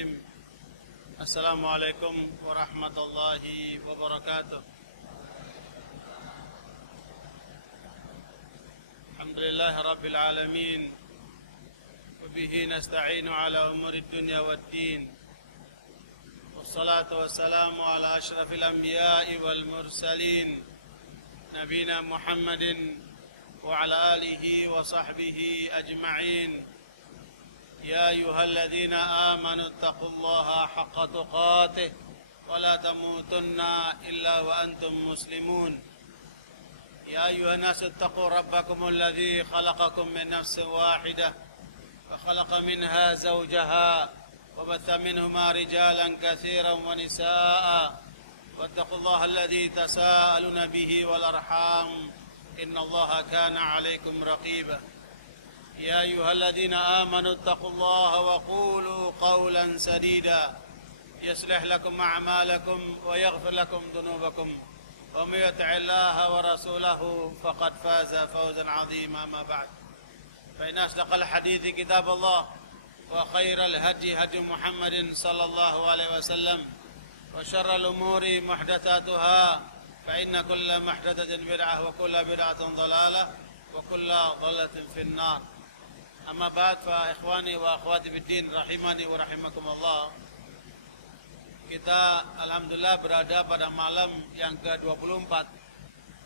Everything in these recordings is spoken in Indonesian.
الرحيم السلام عليكم ورحمة الله وبركاته. الحمد لله رب العالمين وبه نستعين على أمور الدنيا والدين والصلاة والسلام على أشرف الأنبياء والمرسلين نبينا محمد وعلى آله وصحبه أجمعين. يا أيها الذين آمنوا اتقوا الله حق تقاته ولا تموتن إلا وأنتم مسلمون. يا أيها الناس اتقوا ربكم الذي خلقكم من نفس واحدة وخلق منها زوجها وبث منهما رجالا كثيرا ونساء واتقوا الله الذي تساءلون به والأرحام إن الله كان عليكم رقيبا. يا أيها الذين آمنوا اتقوا الله وقولوا قولا سديدا يصلح لكم أعمالكم ويغفر لكم ذنوبكم ومن يطع الله ورسوله فقد فاز فوزا عظيما. ما بعد فإن أصدق الحديث كتاب الله وخير الهدي هدي محمد صلى الله عليه وسلم وشر الأمور محدثاتها فإن كل محدثة بدعة وكل بدعة ضلالة وكل ضلالة في النار. Amma ba'd fa ikhwani wa akhwati fiddin rahimani wa rahimakumullah. Kita alhamdulillah berada pada malam yang ke-24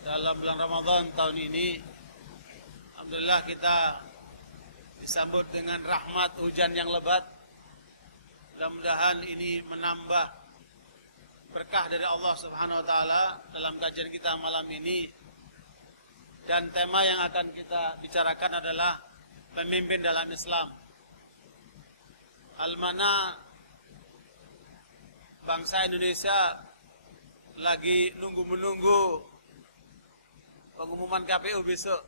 dalam bulan Ramadan tahun ini. Alhamdulillah kita disambut dengan rahmat hujan yang lebat. Mudah-mudahan ini menambah berkah dari Allah Subhanahu wa taala dalam kajian kita malam ini. Dan tema yang akan kita bicarakan adalah pemimpin dalam Islam. Almana bangsa Indonesia lagi menunggu pengumuman KPU besok.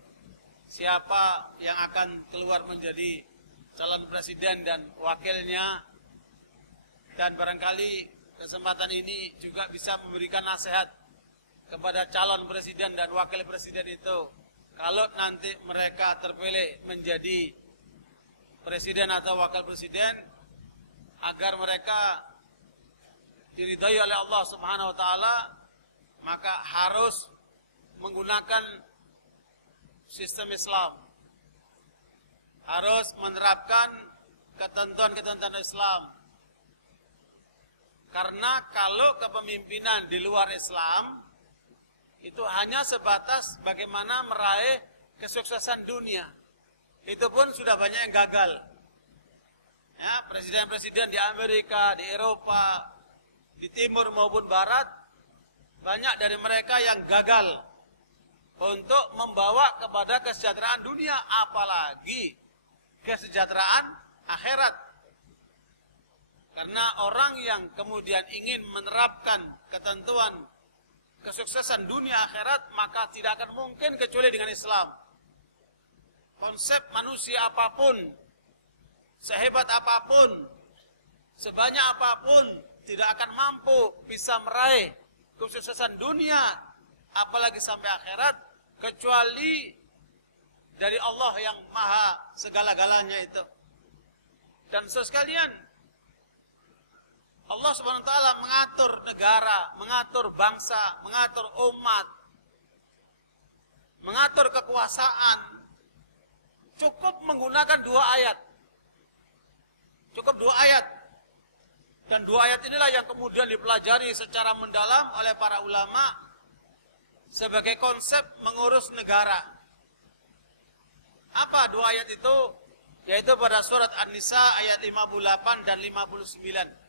Siapa yang akan keluar menjadi calon presiden dan wakilnya. Dan barangkali kesempatan ini juga bisa memberikan nasihat kepada calon presiden dan wakil presiden itu. Kalau nanti mereka terpilih menjadi presiden atau wakil presiden, agar mereka diridhai oleh Allah Subhanahu wa taala, maka harus menggunakan sistem Islam. Harus menerapkan ketentuan-ketentuan Islam. Karena kalau kepemimpinan di luar Islam itu hanya sebatas bagaimana meraih kesuksesan dunia. Itu pun sudah banyak yang gagal. Ya, presiden-presiden di Amerika, di Eropa, di timur maupun barat, banyak dari mereka yang gagal untuk membawa kepada kesejahteraan dunia, apalagi kesejahteraan akhirat. Karena orang yang kemudian ingin menerapkan ketentuan kesuksesan dunia akhirat, maka tidak akan mungkin kecuali dengan Islam. Konsep manusia apapun, sehebat apapun, sebanyak apapun, tidak akan mampu bisa meraih kesuksesan dunia, apalagi sampai akhirat, kecuali dari Allah yang maha segala-galanya itu. Dan sekalian, Allah Subhanahu wa taala mengatur negara, mengatur bangsa, mengatur umat, mengatur kekuasaan. Cukup menggunakan 2 ayat. Cukup 2 ayat. Dan 2 ayat inilah yang kemudian dipelajari secara mendalam oleh para ulama sebagai konsep mengurus negara. Apa 2 ayat itu? Yaitu pada surat An-Nisa ayat 58 dan 59.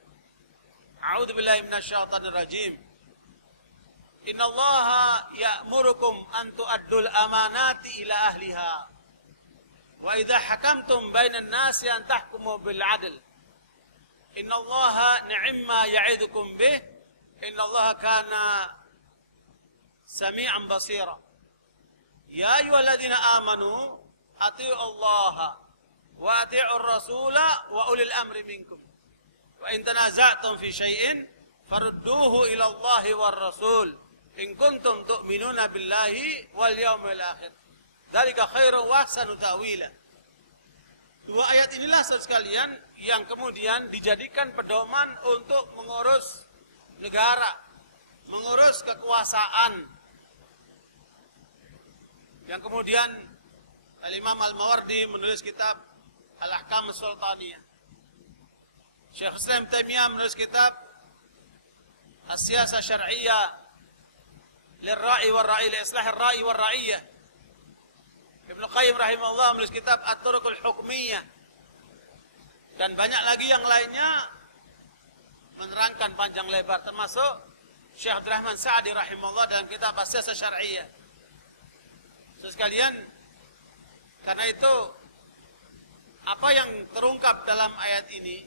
A'udzu billahi minasyaitonir rajim. Innallaha ya'murukum an tu'addul amanati ila ahliha. Wa idza hakamtum bainan nasi an tahkumu bil 'adl. Innallaha ni'ma ya'idukum bih. Innallaha kana sami'an basira. Ya ayyuhalladzina amanu athi'u Allaha wa athi'ur rasula wa ulil amri minkum. Wa in tanaza'tum fi syai'in farudduhu ila Allahi war Rasul in kuntum tu'minuna billahi wal yawmil akhir. Dzalika khairu wa ahsanu ta'wila. 2 ayat inilah sekalian yang kemudian dijadikan pedoman untuk mengurus negara, mengurus kekuasaan. Yang kemudian Al-Imam Al-Mawardi menulis kitab Al-Ahkam As-Sultaniyah. Syekh Islam Taimiyah menulis kitab As-Siyasah Syar'iyyah lil-Ra'i wal-Ra'i, li-Islah ar-Ra'i wal-Ra'iyyah. Ibnu Qayyim rahimahullah menulis kitab At-Turuqul Hukmiyah. Dan banyak lagi yang lainnya menerangkan panjang lebar, termasuk Syekh Abdurrahman Sa'di rahimahullah dalam kitab As-Siyasah Syar'iyyah. Sekalian, karena itu apa yang terungkap dalam ayat ini,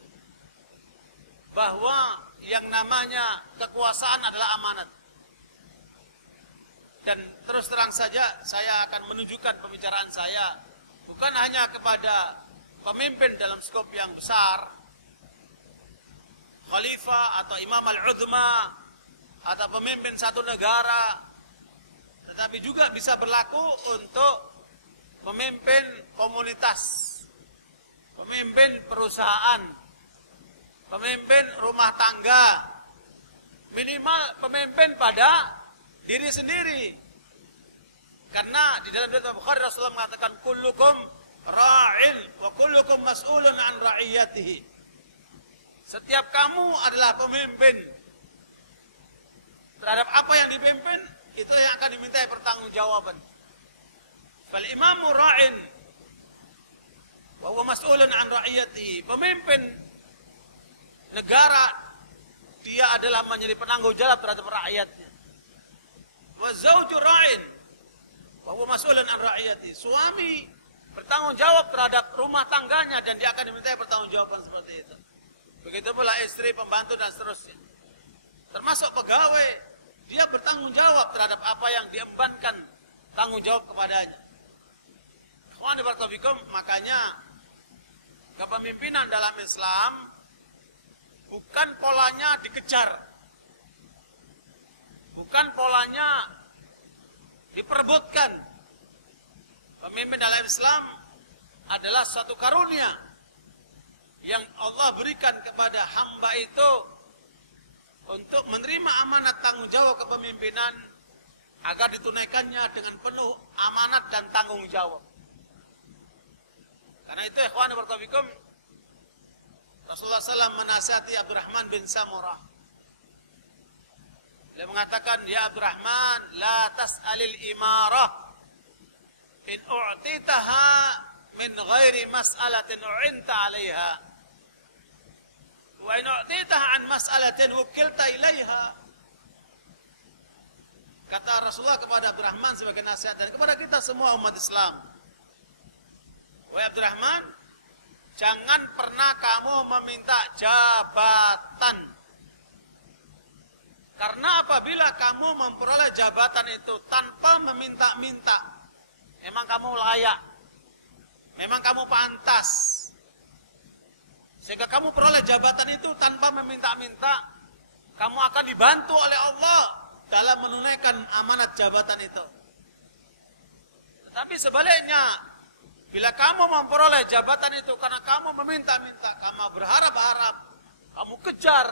bahwa yang namanya kekuasaan adalah amanat. Dan terus terang saja saya akan menunjukkan pembicaraan saya bukan hanya kepada pemimpin dalam skop yang besar, khalifah atau imam al-uzma atau pemimpin satu negara, tetapi juga bisa berlaku untuk pemimpin komunitas, pemimpin perusahaan, pemimpin rumah tangga, minimal pemimpin pada diri sendiri. Karena di dalam hadits Bukhari Rasulullah mengatakan kullukum ra'in wa kullukum mas'ulun an ra'iyatihi. Setiap kamu adalah pemimpin. Terhadap apa yang dipimpin, itu yang akan dimintai pertanggungjawaban. Fal imamu ra'in wa huwa mas'ulun an ra'iyatihi. Pemimpin negara, dia adalah menjadi penanggung jawab terhadap rakyatnya. Wa zawju ra'in wa huwa mas'ulun an ra'iyatihi. Suami bertanggung jawab terhadap rumah tangganya dan dia akan dimintai pertanggungjawaban seperti itu. Begitu pula istri, pembantu dan seterusnya. Termasuk pegawai, dia bertanggung jawab terhadap apa yang diembankan tanggung jawab kepadanya. Ikhwani barakallahu fikum, makanya kepemimpinan dalam Islam bukan polanya dikejar, bukan polanya diperebutkan. Pemimpin dalam Islam adalah suatu karunia yang Allah berikan kepada hamba itu untuk menerima amanat tanggung jawab kepemimpinan agar ditunaikannya dengan penuh amanat dan tanggung jawab. Karena itu ikhwan barakallahu fikum, Rasulullah SAW menasihati Abdurrahman bin Samurah. Dia mengatakan, ya Abdurrahman, la tas'alil imarah in u'titaha min ghairi mas'alatin u'inta 'alaiha wa in u'titaha an mas'alatin ukilta ilaiha. Kata Rasulullah kepada Abdurrahman sebagai nasihat dan kepada kita semua umat Islam, wahai Abdurrahman, jangan pernah kamu meminta jabatan. Karena apabila kamu memperoleh jabatan itu tanpa meminta-minta, memang kamu layak, memang kamu pantas, sehingga kamu peroleh jabatan itu tanpa meminta-minta, kamu akan dibantu oleh Allah dalam menunaikan amanat jabatan itu. Tetapi sebaliknya, bila kamu memperoleh jabatan itu karena kamu meminta-minta, kamu berharap-harap, kamu kejar,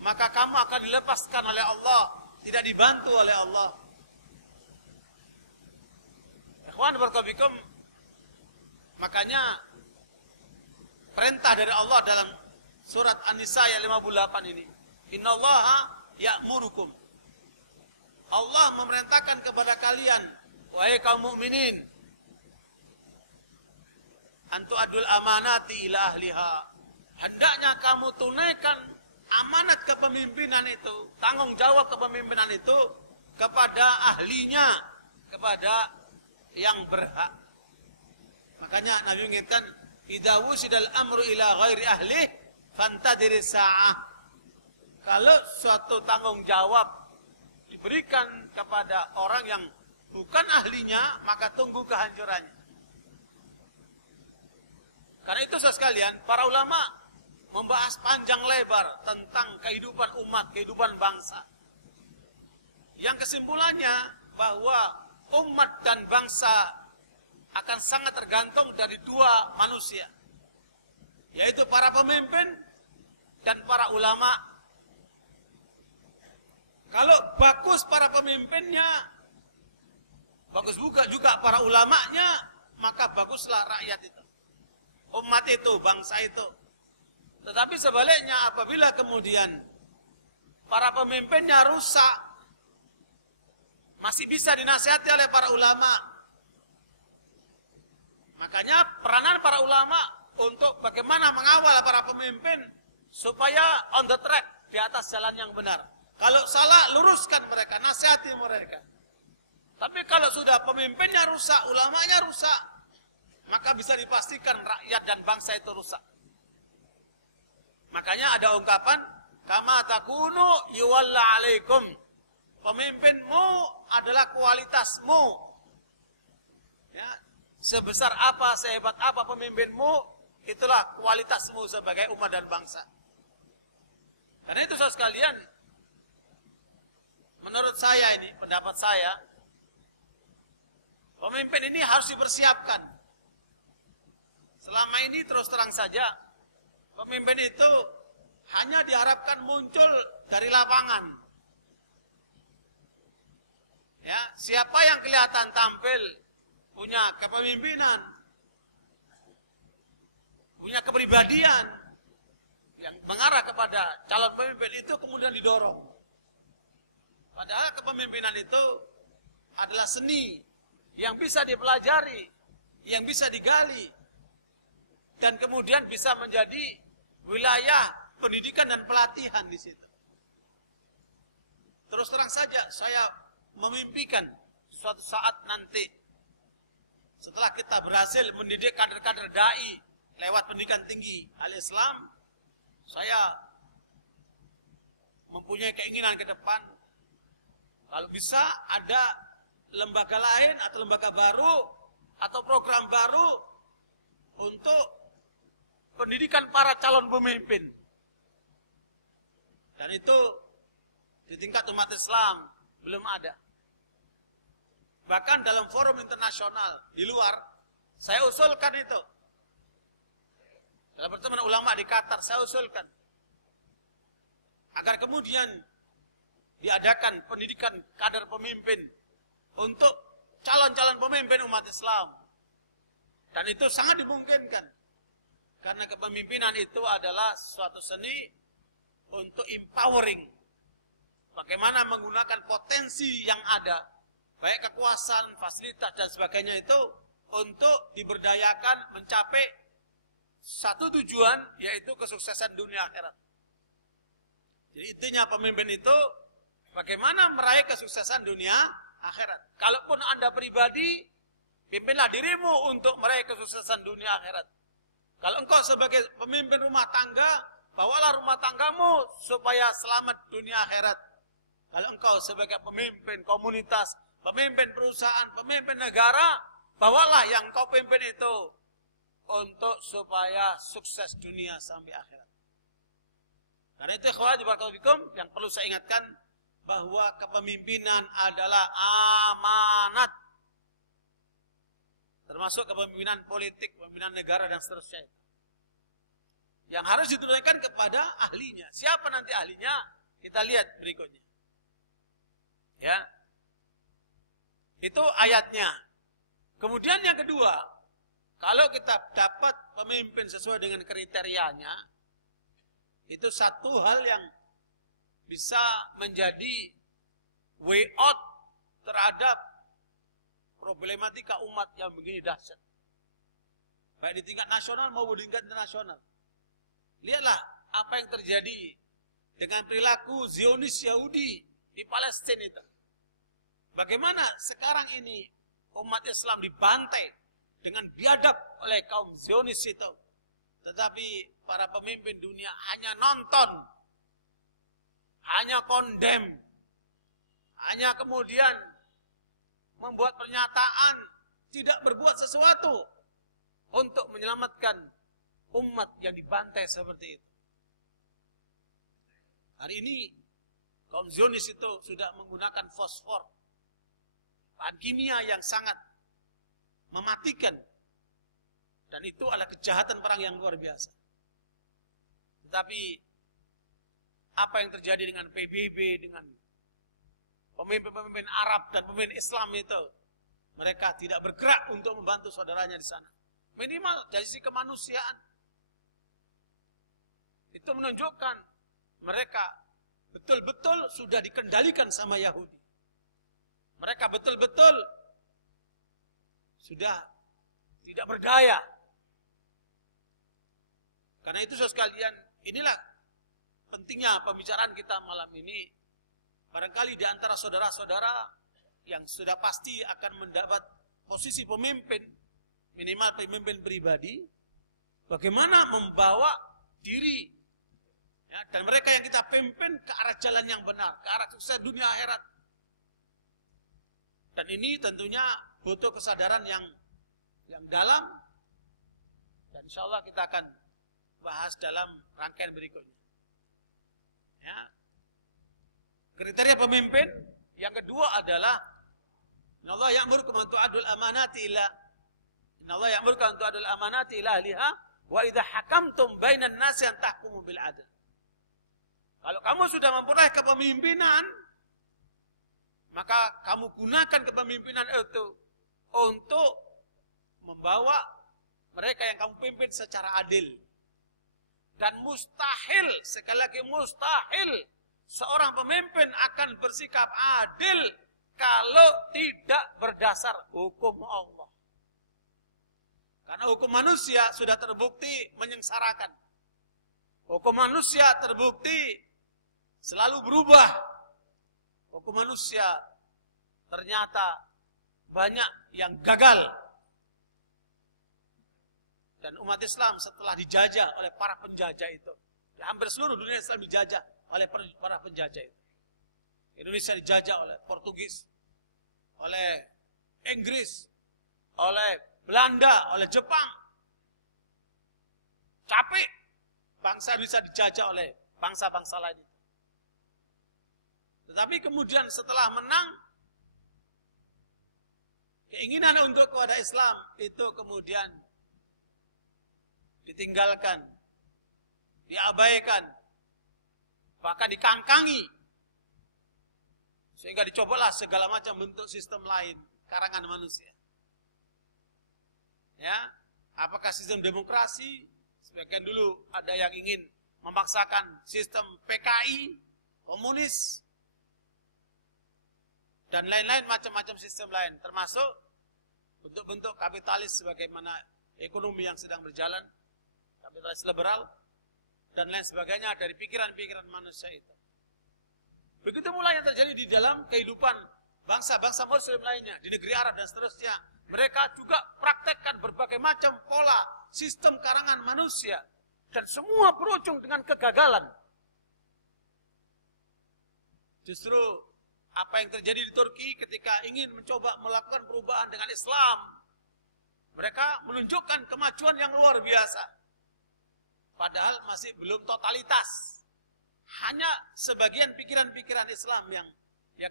maka kamu akan dilepaskan oleh Allah, tidak dibantu oleh Allah. Ikhwan barakallahu fikum, makanya perintah dari Allah dalam surat An-Nisa ayat 58 ini, innallaha ya'murukum. Allah memerintahkan kepada kalian, wahai kaum mukminin, antu adul amanati ila ahliha. Hendaknya kamu tunaikan amanat kepemimpinan itu, tanggung jawab kepemimpinan itu kepada ahlinya, kepada yang berhak. Makanya Nabi mengingatkan, idza wusidal amru ila ghairi ahli fantadiri sa'ah. Kalau suatu tanggung jawab diberikan kepada orang yang bukan ahlinya, maka tunggu kehancurannya. Karena itu saudara sekalian, para ulama membahas panjang lebar tentang kehidupan umat, kehidupan bangsa. Yang kesimpulannya bahwa umat dan bangsa akan sangat tergantung dari dua manusia. yaitu para pemimpin dan para ulama. Kalau bagus para pemimpinnya, bagus juga para ulamanya, maka baguslah rakyat itu, umat itu, bangsa itu. Tetapi sebaliknya, apabila kemudian para pemimpinnya rusak, masih bisa dinasihati oleh para ulama. Makanya peranan para ulama untuk bagaimana mengawal para pemimpin supaya on the track, di atas jalan yang benar. Kalau salah, luruskan mereka, nasihati mereka. Tapi kalau sudah pemimpinnya rusak, ulamanya rusak, maka bisa dipastikan rakyat dan bangsa itu rusak. Makanya ada ungkapan, kama takunu yuwalla alaikum. Pemimpinmu adalah kualitasmu. Ya, sebesar apa, sehebat apa pemimpinmu, itulah kualitasmu sebagai umat dan bangsa. Karena itu saudara sekalian, menurut saya ini, pendapat saya, pemimpin ini harus dipersiapkan. Selama ini terus terang saja, pemimpin itu hanya diharapkan muncul dari lapangan. Ya, siapa yang kelihatan tampil, punya kepemimpinan, punya kepribadian yang mengarah kepada calon pemimpin, itu kemudian didorong. Padahal kepemimpinan itu adalah seni yang bisa dipelajari, yang bisa digali, dan kemudian bisa menjadi wilayah pendidikan dan pelatihan di situ. Terus terang saja, saya memimpikan suatu saat nanti, setelah kita berhasil mendidik kader-kader dai lewat pendidikan tinggi al-Islam, saya mempunyai keinginan ke depan, kalau bisa ada lembaga lain atau lembaga baru atau program baru untuk pendidikan para calon pemimpin. Dan itu di tingkat umat Islam belum ada. Bahkan dalam forum internasional di luar, saya usulkan itu. Dalam pertemuan ulama di Qatar, saya usulkan agar kemudian diadakan pendidikan kader pemimpin untuk calon-calon pemimpin umat Islam. Dan itu sangat dimungkinkan. Karena kepemimpinan itu adalah suatu seni untuk empowering. Bagaimana menggunakan potensi yang ada, baik kekuasaan, fasilitas, dan sebagainya itu untuk diberdayakan mencapai satu tujuan, yaitu kesuksesan dunia akhirat. Jadi intinya pemimpin itu bagaimana meraih kesuksesan dunia akhirat. Kalaupun Anda pribadi, pimpinlah dirimu untuk meraih kesuksesan dunia akhirat. Kalau engkau sebagai pemimpin rumah tangga, bawalah rumah tanggamu supaya selamat dunia akhirat. Kalau engkau sebagai pemimpin komunitas, pemimpin perusahaan, pemimpin negara, bawalah yang kau pimpin itu untuk supaya sukses dunia sampai akhirat. Karena itu ikhwan barakallahu yang perlu saya ingatkan, bahwa kepemimpinan adalah amanat. Termasuk kepemimpinan politik, kepemimpinan negara dan seterusnya. Yang harus ditunaikan kepada ahlinya. Siapa nanti ahlinya? Kita lihat berikutnya. Ya. Itu ayatnya. Kemudian yang kedua, kalau kita dapat pemimpin sesuai dengan kriterianya, itu satu hal yang bisa menjadi way out terhadap problematika umat yang begini dahsyat. Baik di tingkat nasional maupun di tingkat internasional. Lihatlah apa yang terjadi dengan perilaku Zionis Yahudi di Palestina itu. Bagaimana sekarang ini umat Islam dibantai dengan biadab oleh kaum Zionis itu. Tetapi para pemimpin dunia hanya nonton, hanya kondem, hanya kemudian membuat pernyataan, tidak berbuat sesuatu untuk menyelamatkan umat yang dibantai seperti itu. Hari ini kaum Zionis itu sudah menggunakan fosfor, bahan kimia yang sangat mematikan, dan itu adalah kejahatan perang yang luar biasa. Tetapi apa yang terjadi dengan PBB, dengan pemimpin-pemimpin Arab dan pemimpin Islam itu, mereka tidak bergerak untuk membantu saudaranya di sana. Minimal dari sisi kemanusiaan. Itu menunjukkan mereka betul-betul sudah dikendalikan sama Yahudi. Mereka betul-betul sudah tidak berdaya. Karena itu saudara sekalian, inilah pentingnya pembicaraan kita malam ini. Barangkali di antara saudara-saudara yang sudah pasti akan mendapat posisi pemimpin, minimal pemimpin pribadi, bagaimana membawa diri ya, dan mereka yang kita pimpin ke arah jalan yang benar, ke arah sukses dunia akhirat. Dan ini tentunya butuh kesadaran yang dalam, dan insya Allah kita akan bahas dalam rangkaian berikutnya. Ya. Kriteria pemimpin yang kedua adalah Innallaha ya'murukum an tu'addul amanati ila ahliha wa idza hakamtum bainan nasi an tahkumu bil 'adl. Kalau kamu sudah memperoleh kepemimpinan, maka kamu gunakan kepemimpinan itu untuk membawa mereka yang kamu pimpin secara adil. Dan mustahil, sekali lagi mustahil, seorang pemimpin akan bersikap adil kalau tidak berdasar hukum Allah. Karena hukum manusia sudah terbukti menyengsarakan. Hukum manusia terbukti selalu berubah. Hukum manusia ternyata banyak yang gagal. Dan umat Islam setelah dijajah oleh para penjajah itu, hampir seluruh dunia Islam dijajah oleh para penjajah itu. Indonesia dijajah oleh Portugis, oleh Inggris, oleh Belanda, oleh Jepang. Capek bangsa Indonesia dijajah oleh bangsa-bangsa lain. Tetapi kemudian setelah menang, keinginan untuk kepada Islam itu kemudian ditinggalkan, diabaikan, bahkan dikangkangi. Sehingga dicobalah segala macam bentuk sistem lain, karangan manusia. Ya, apakah sistem demokrasi? Sebagian dulu ada yang ingin memaksakan sistem PKI, komunis, dan lain-lain macam-macam sistem lain, termasuk bentuk-bentuk kapitalis sebagaimana ekonomi yang sedang berjalan, kapitalis liberal, dan lain sebagainya dari pikiran-pikiran manusia itu. Begitu mulai yang terjadi di dalam kehidupan bangsa-bangsa muslim lainnya, di negeri Arab dan seterusnya. Mereka juga praktekkan berbagai macam pola sistem karangan manusia. Dan semua berujung dengan kegagalan. Justru apa yang terjadi di Turki ketika ingin mencoba melakukan perubahan dengan Islam, mereka menunjukkan kemajuan yang luar biasa. Padahal masih belum totalitas. Hanya sebagian pikiran-pikiran Islam yang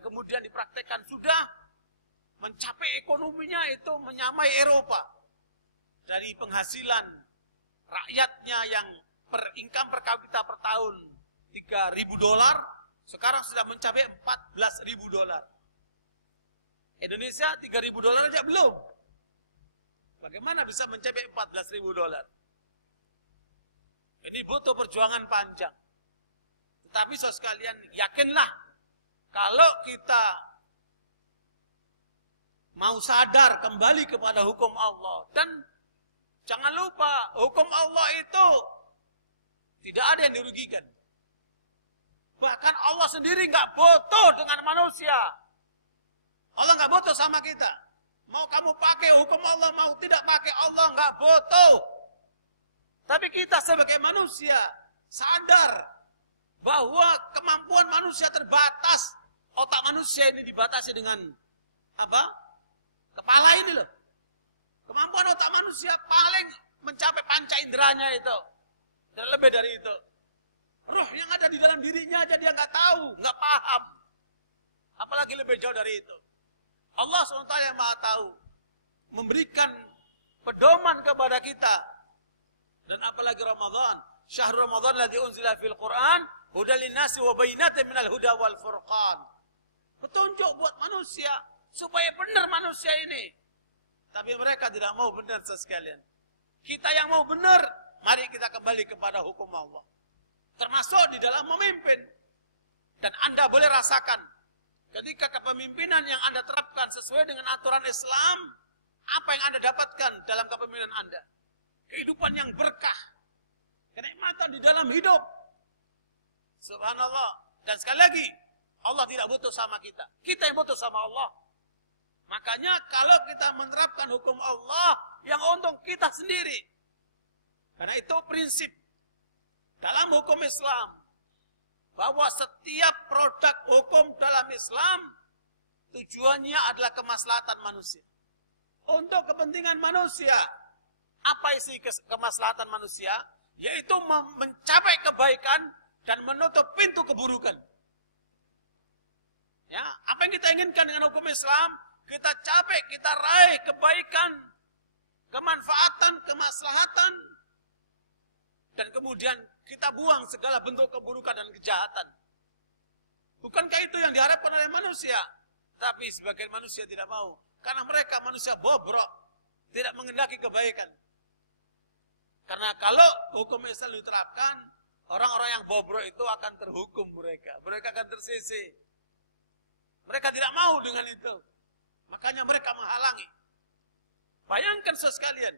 kemudian dipraktekkan sudah mencapai ekonominya itu menyamai Eropa. Dari penghasilan rakyatnya yang income per kapita per tahun $3.000, sekarang sudah mencapai $14.000. Indonesia $3.000 aja belum. Bagaimana bisa mencapai $14.000? Ini butuh perjuangan panjang. Tetapi saudara sekalian, yakinlah kalau kita mau sadar kembali kepada hukum Allah. Dan jangan lupa, hukum Allah itu tidak ada yang dirugikan. Bahkan Allah sendiri nggak butuh dengan manusia. Allah nggak butuh sama kita. Mau kamu pakai hukum Allah, mau tidak pakai Allah nggak butuh. Tapi kita sebagai manusia sadar bahwa kemampuan manusia terbatas. Otak manusia ini dibatasi dengan apa? Kepala ini loh. Kemampuan otak manusia paling mencapai panca inderanya itu. Dan lebih dari itu. Ruh yang ada di dalam dirinya aja dia nggak tahu, nggak paham. Apalagi lebih jauh dari itu. Allah SWT yang Maha Tahu memberikan pedoman kepada kita. Dan apalagi Ramadan, Syahrul Ramadan alladzi unzila fil Qur'an hudal linnasi wa bayyinatin minal huda wal furqan. Petunjuk buat manusia supaya benar manusia ini. Tapi mereka tidak mau benar sekalian. Kita yang mau benar, mari kita kembali kepada hukum Allah. Termasuk di dalam memimpin. Dan Anda boleh rasakan ketika kepemimpinan yang Anda terapkan sesuai dengan aturan Islam, apa yang Anda dapatkan dalam kepemimpinan Anda? Kehidupan yang berkah, kenikmatan di dalam hidup. Subhanallah. Dan sekali lagi, Allah tidak butuh sama kita. Kita yang butuh sama Allah. Makanya kalau kita menerapkan hukum Allah, yang untung kita sendiri. Karena itu prinsip dalam hukum Islam. Bahwa setiap produk hukum dalam Islam, tujuannya adalah kemaslahatan manusia. Untuk kepentingan manusia. Apa isi kemaslahatan manusia? Yaitu mencapai kebaikan dan menutup pintu keburukan. Ya, apa yang kita inginkan dengan hukum Islam? Kita capai, kita raih kebaikan, kemanfaatan, kemaslahatan, dan kemudian kita buang segala bentuk keburukan dan kejahatan. Bukankah itu yang diharapkan oleh manusia? Tapi sebagian manusia tidak mau. Karena mereka manusia bobrok, tidak mengendaki kebaikan. Karena kalau hukum Islam diterapkan, orang-orang yang bobrok itu akan terhukum mereka. Mereka akan tersisih. Mereka tidak mau dengan itu. Makanya mereka menghalangi. Bayangkan sekalian,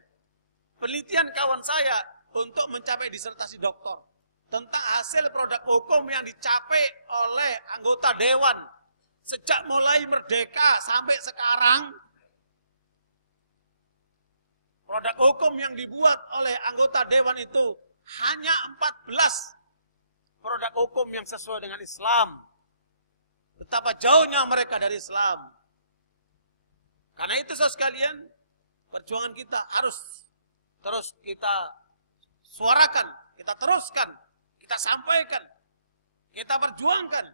penelitian kawan saya untuk mencapai disertasi doktor tentang hasil produk hukum yang dicapai oleh anggota dewan sejak mulai merdeka sampai sekarang. Produk hukum yang dibuat oleh anggota dewan itu hanya 14 produk hukum yang sesuai dengan Islam. Betapa jauhnya mereka dari Islam. Karena itu sekalian, perjuangan kita harus terus kita suarakan, kita teruskan, kita sampaikan, kita perjuangkan.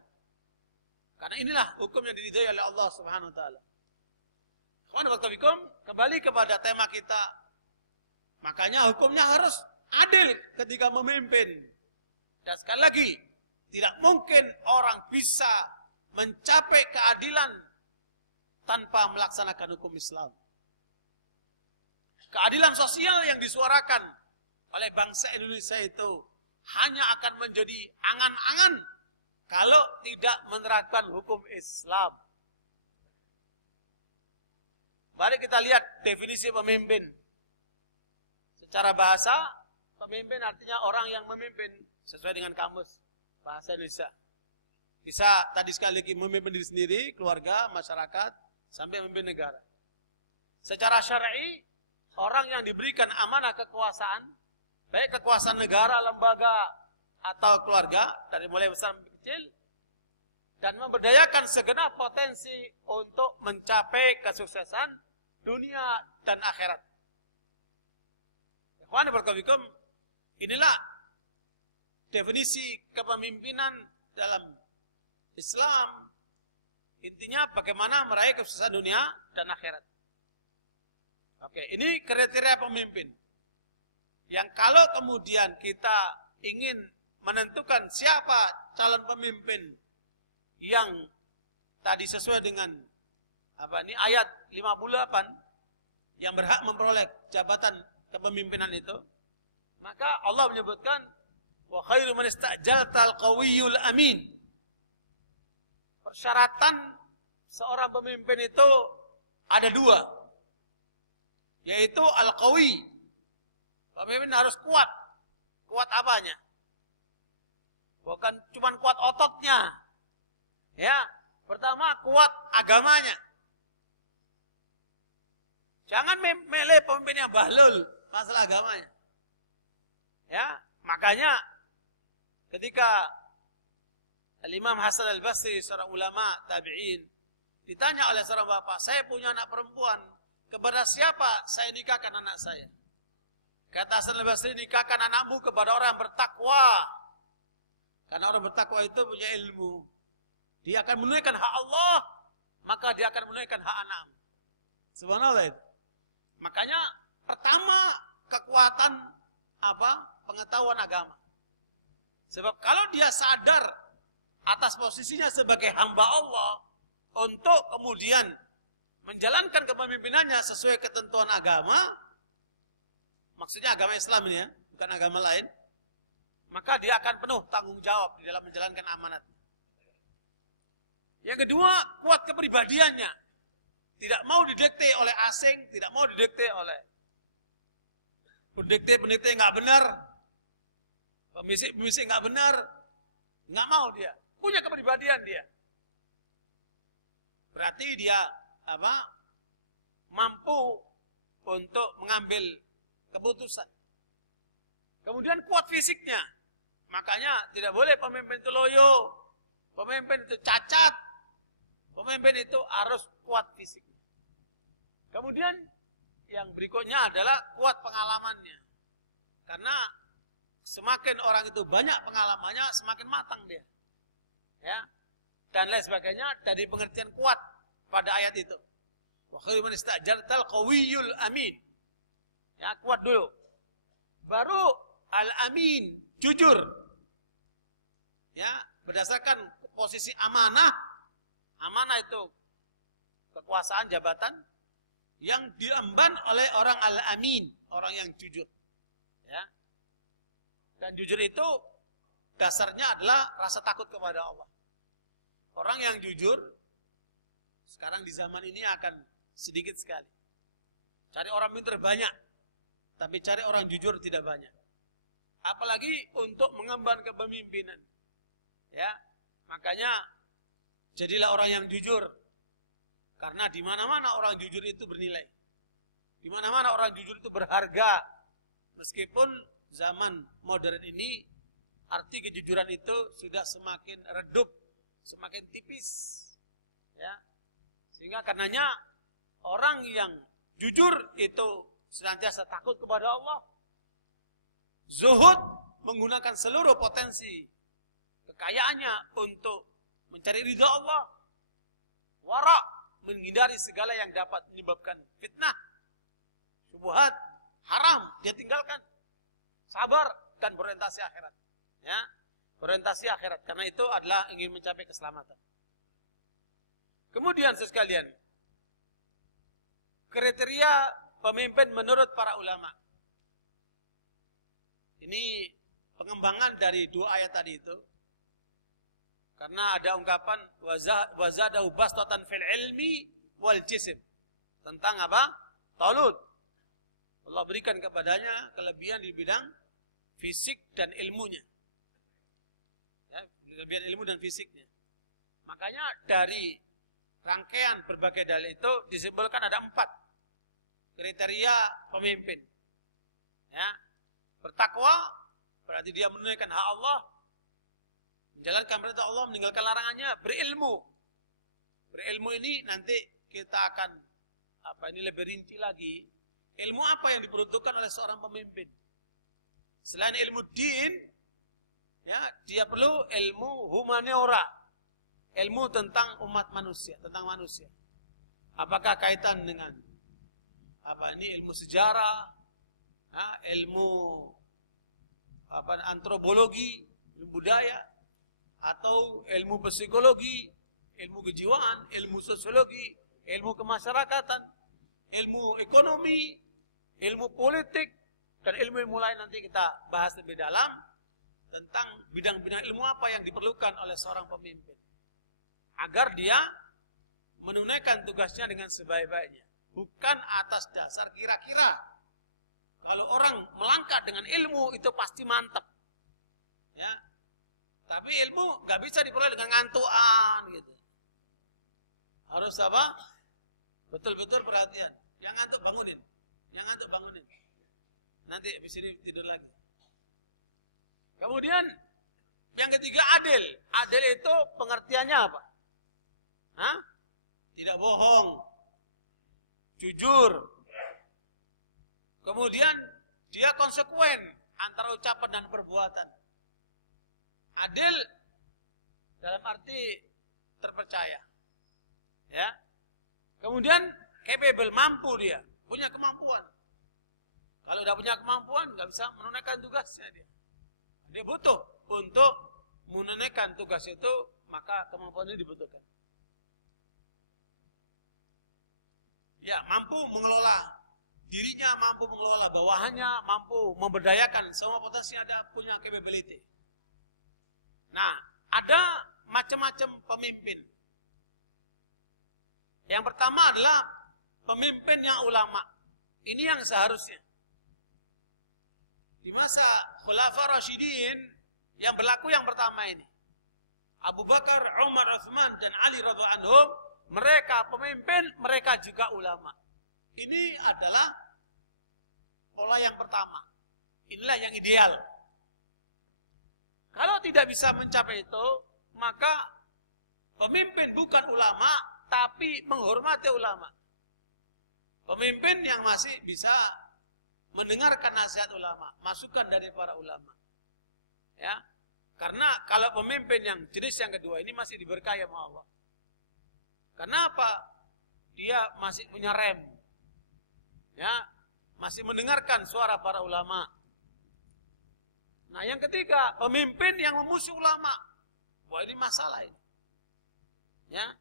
Karena inilah hukum yang diridhai oleh Allah Subhanahu wa taala. Kembali kepada tema kita. Makanya hukumnya harus adil ketika memimpin. Dan sekali lagi, tidak mungkin orang bisa mencapai keadilan tanpa melaksanakan hukum Islam. Keadilan sosial yang disuarakan oleh bangsa Indonesia itu hanya akan menjadi angan-angan kalau tidak menerapkan hukum Islam. Mari kita lihat definisi pemimpin. Secara bahasa, pemimpin artinya orang yang memimpin sesuai dengan kamus bahasa Indonesia. Bisa tadi sekali lagi memimpin diri sendiri, keluarga, masyarakat, sampai memimpin negara. Secara syar'i, orang yang diberikan amanah kekuasaan, baik kekuasaan negara, lembaga, atau keluarga, dari mulai besar sampai kecil, dan memberdayakan segenap potensi untuk mencapai kesuksesan dunia dan akhirat. Inilah definisi kepemimpinan dalam Islam. Intinya bagaimana meraih kesuksesan dunia dan akhirat. Oke, ini kriteria pemimpin. Yang kalau kemudian kita ingin menentukan siapa calon pemimpin yang tadi sesuai dengan ayat 58 yang berhak memperoleh jabatan kepemimpinan itu, maka Allah menyebutkan wa khairu man istajaltal qawiyul amin. Persyaratan seorang pemimpin itu ada dua, yaitu al-qawi. Pemimpin harus kuat. Kuat apanya? Bukan cuma kuat ototnya. Ya, pertama kuat agamanya. Jangan milih pemimpin yang bahlul masalah agamanya. Ya, makanya ketika Al-Imam Hasan Al-Basri, seorang ulama tabi'in, ditanya oleh seorang bapak, saya punya anak perempuan, kepada siapa saya nikahkan anak saya? Kata Hasan Al-Basri, nikahkan anakmu kepada orang yang bertakwa. Karena orang bertakwa itu punya ilmu. Dia akan menunaikan hak Allah, maka dia akan menunaikan hak anak. Subhanallah itu. Makanya pertama kekuatan pengetahuan agama. Sebab kalau dia sadar atas posisinya sebagai hamba Allah untuk kemudian menjalankan kepemimpinannya sesuai ketentuan agama, maksudnya agama Islam ini ya, bukan agama lain, maka dia akan penuh tanggung jawab di dalam menjalankan amanat. Yang kedua, kuat kepribadiannya. Tidak mau didikte oleh asing, tidak mau didikte oleh pendikte yang nggak benar, pemisik nggak benar, nggak mau dia. Punya kepribadian dia. Berarti dia mampu untuk mengambil keputusan. Kemudian kuat fisiknya. Makanya tidak boleh pemimpin itu loyo, pemimpin itu cacat, pemimpin itu harus kuat fisiknya. Kemudian yang berikutnya adalah kuat pengalamannya. Karena semakin orang itu banyak pengalamannya, semakin matang dia. Ya. Dan lain sebagainya dari pengertian kuat pada ayat itu. Wa khairu man istajartal qawiyul amin. Ya, kuat dulu. Baru al-amin, jujur. Ya, berdasarkan posisi amanah. Amanah itu kekuasaan jabatan yang diemban oleh orang al-amin, orang yang jujur. Ya. Dan jujur itu dasarnya adalah rasa takut kepada Allah. Orang yang jujur sekarang di zaman ini akan sedikit sekali. Cari orang pintar banyak, tapi cari orang jujur tidak banyak. Apalagi untuk mengemban kepemimpinan. Ya, makanya jadilah orang yang jujur. Karena di mana-mana orang jujur itu bernilai. Di mana-mana orang jujur itu berharga. Meskipun zaman modern ini arti kejujuran itu sudah semakin redup, semakin tipis. Ya. Sehingga karenanya orang yang jujur itu senantiasa takut kepada Allah. Zuhud menggunakan seluruh potensi kekayaannya untuk mencari ridha Allah. Wara menghindari segala yang dapat menyebabkan fitnah, syubhat, haram dia tinggalkan. Sabar dan berorientasi akhirat. Ya, orientasi akhirat karena itu adalah ingin mencapai keselamatan. Kemudian sekalian, kriteria pemimpin menurut para ulama. Ini pengembangan dari dua ayat tadi itu. Karena ada ungkapan wazadahu bastatan fil ilmi wal jism. Tentang apa? Talut. Allah berikan kepadanya kelebihan di bidang fisik dan ilmunya. Ya, kelebihan ilmu dan fisiknya. Makanya dari rangkaian berbagai dalil itu disebutkan ada 4 kriteria pemimpin. Ya, bertakwa berarti dia menunaikan hak Allah, menjalankan perintah Allah, meninggalkan larangannya. Berilmu ini nanti kita akan lebih rinci lagi. Ilmu apa yang diperuntukkan oleh seorang pemimpin? Selain ilmu din, ya, dia perlu ilmu humaniora, ilmu tentang umat manusia, tentang manusia. Apakah kaitan dengan ilmu sejarah, ya, ilmu antropologi, ilmu budaya, atau ilmu psikologi, ilmu kejiwaan, ilmu sosiologi, ilmu kemasyarakatan, ilmu ekonomi, ilmu politik, dan ilmu-ilmu lain nanti kita bahas lebih dalam tentang bidang-bidang ilmu apa yang diperlukan oleh seorang pemimpin agar dia menunaikan tugasnya dengan sebaik-baiknya, bukan atas dasar kira-kira. Kalau orang melangkah dengan ilmu itu pasti mantap, ya. Tapi ilmu nggak bisa diperoleh dengan ngantuan gitu. Harus apa? Betul-betul perhatian. Yang ngantuk bangunin, yang ngantuk bangunin. Nanti habis ini tidur lagi. Kemudian yang ketiga adil. Adil itu pengertiannya apa? Hah? Tidak bohong, jujur. Kemudian dia konsekuen antara ucapan dan perbuatan. Adil dalam arti terpercaya. Ya. Kemudian capable, mampu dia, punya kemampuan. Kalau udah punya kemampuan, nggak bisa menunaikan tugasnya dia. Dia butuh untuk menunaikan tugas itu, maka kemampuan ini dibutuhkan. Ya, mampu mengelola dirinya, mampu mengelola bawahannya, mampu memberdayakan semua potensi ada, punya capability. Nah, ada macam-macam pemimpin. Yang pertama adalah pemimpin yang ulama. Ini yang seharusnya. Di masa Khulafa Rasyidin yang berlaku yang pertama ini. Abu Bakar, Umar, Utsman dan Ali radhiyallahu anhum, mereka pemimpin, mereka juga ulama. Ini adalah pola yang pertama. Inilah yang ideal. Kalau tidak bisa mencapai itu, maka pemimpin bukan ulama, tapi menghormati ulama. Pemimpin yang masih bisa mendengarkan nasihat ulama, masukan dari para ulama. Ya, karena kalau pemimpin yang jenis yang kedua ini masih diberkahi sama Allah. Kenapa? Dia masih punya rem. Ya, masih mendengarkan suara para ulama. Nah, yang ketiga, pemimpin yang memusuhi ulama. Wah, ini masalah ini. Ya.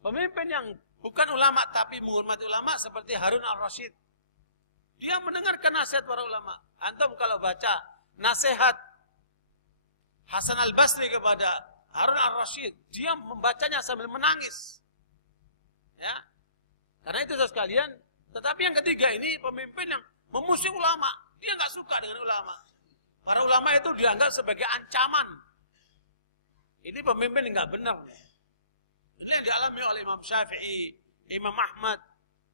Pemimpin yang bukan ulama tapi menghormati ulama seperti Harun al-Rasyid. Dia mendengarkan nasihat para ulama. Antum kalau baca nasihat Hasan al-Basri kepada Harun al-Rasyid, dia membacanya sambil menangis. Ya. Karena itu sekalian, tetapi yang ketiga ini pemimpin yang memusuhi ulama. Dia nggak suka dengan ulama. Para ulama itu dianggap sebagai ancaman. Ini pemimpin yang nggak benar. Ini yang dialami oleh Imam Syafi'i, Imam Ahmad,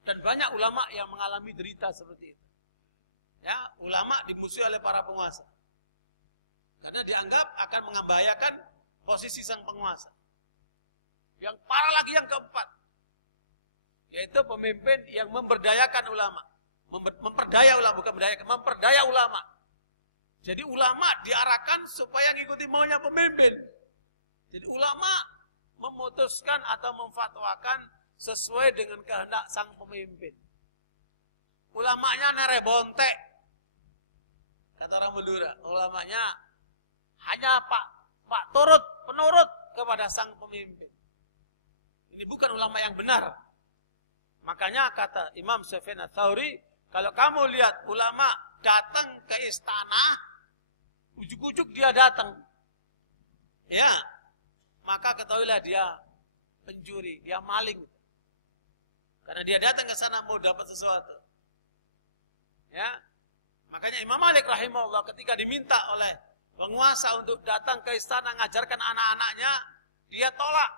dan banyak ulama yang mengalami derita seperti itu. Ya, ulama dimusuhi oleh para penguasa. Karena dianggap akan membahayakan posisi sang penguasa. Yang parah lagi yang keempat, yaitu pemimpin yang memberdayakan ulama. Memperdaya ulama, bukan berdayakan, memperdaya ulama. Jadi ulama diarahkan supaya ngikuti maunya pemimpin. Jadi ulama memutuskan atau memfatwakan sesuai dengan kehendak sang pemimpin. Ulamanya nerebontek, kata orang Madura. Ulamanya hanya pak turut, penurut kepada sang pemimpin. Ini bukan ulama yang benar. Makanya kata Imam Sufyan Ats-Tsauri, kalau kamu lihat ulama datang ke istana, ujuk-ujuk dia datang, ya, maka ketahuilah dia pencuri, dia maling. Karena dia datang ke sana mau dapat sesuatu. Ya. Makanya Imam Malik rahimahullah ketika diminta oleh penguasa untuk datang ke istana mengajarkan anak-anaknya, dia tolak.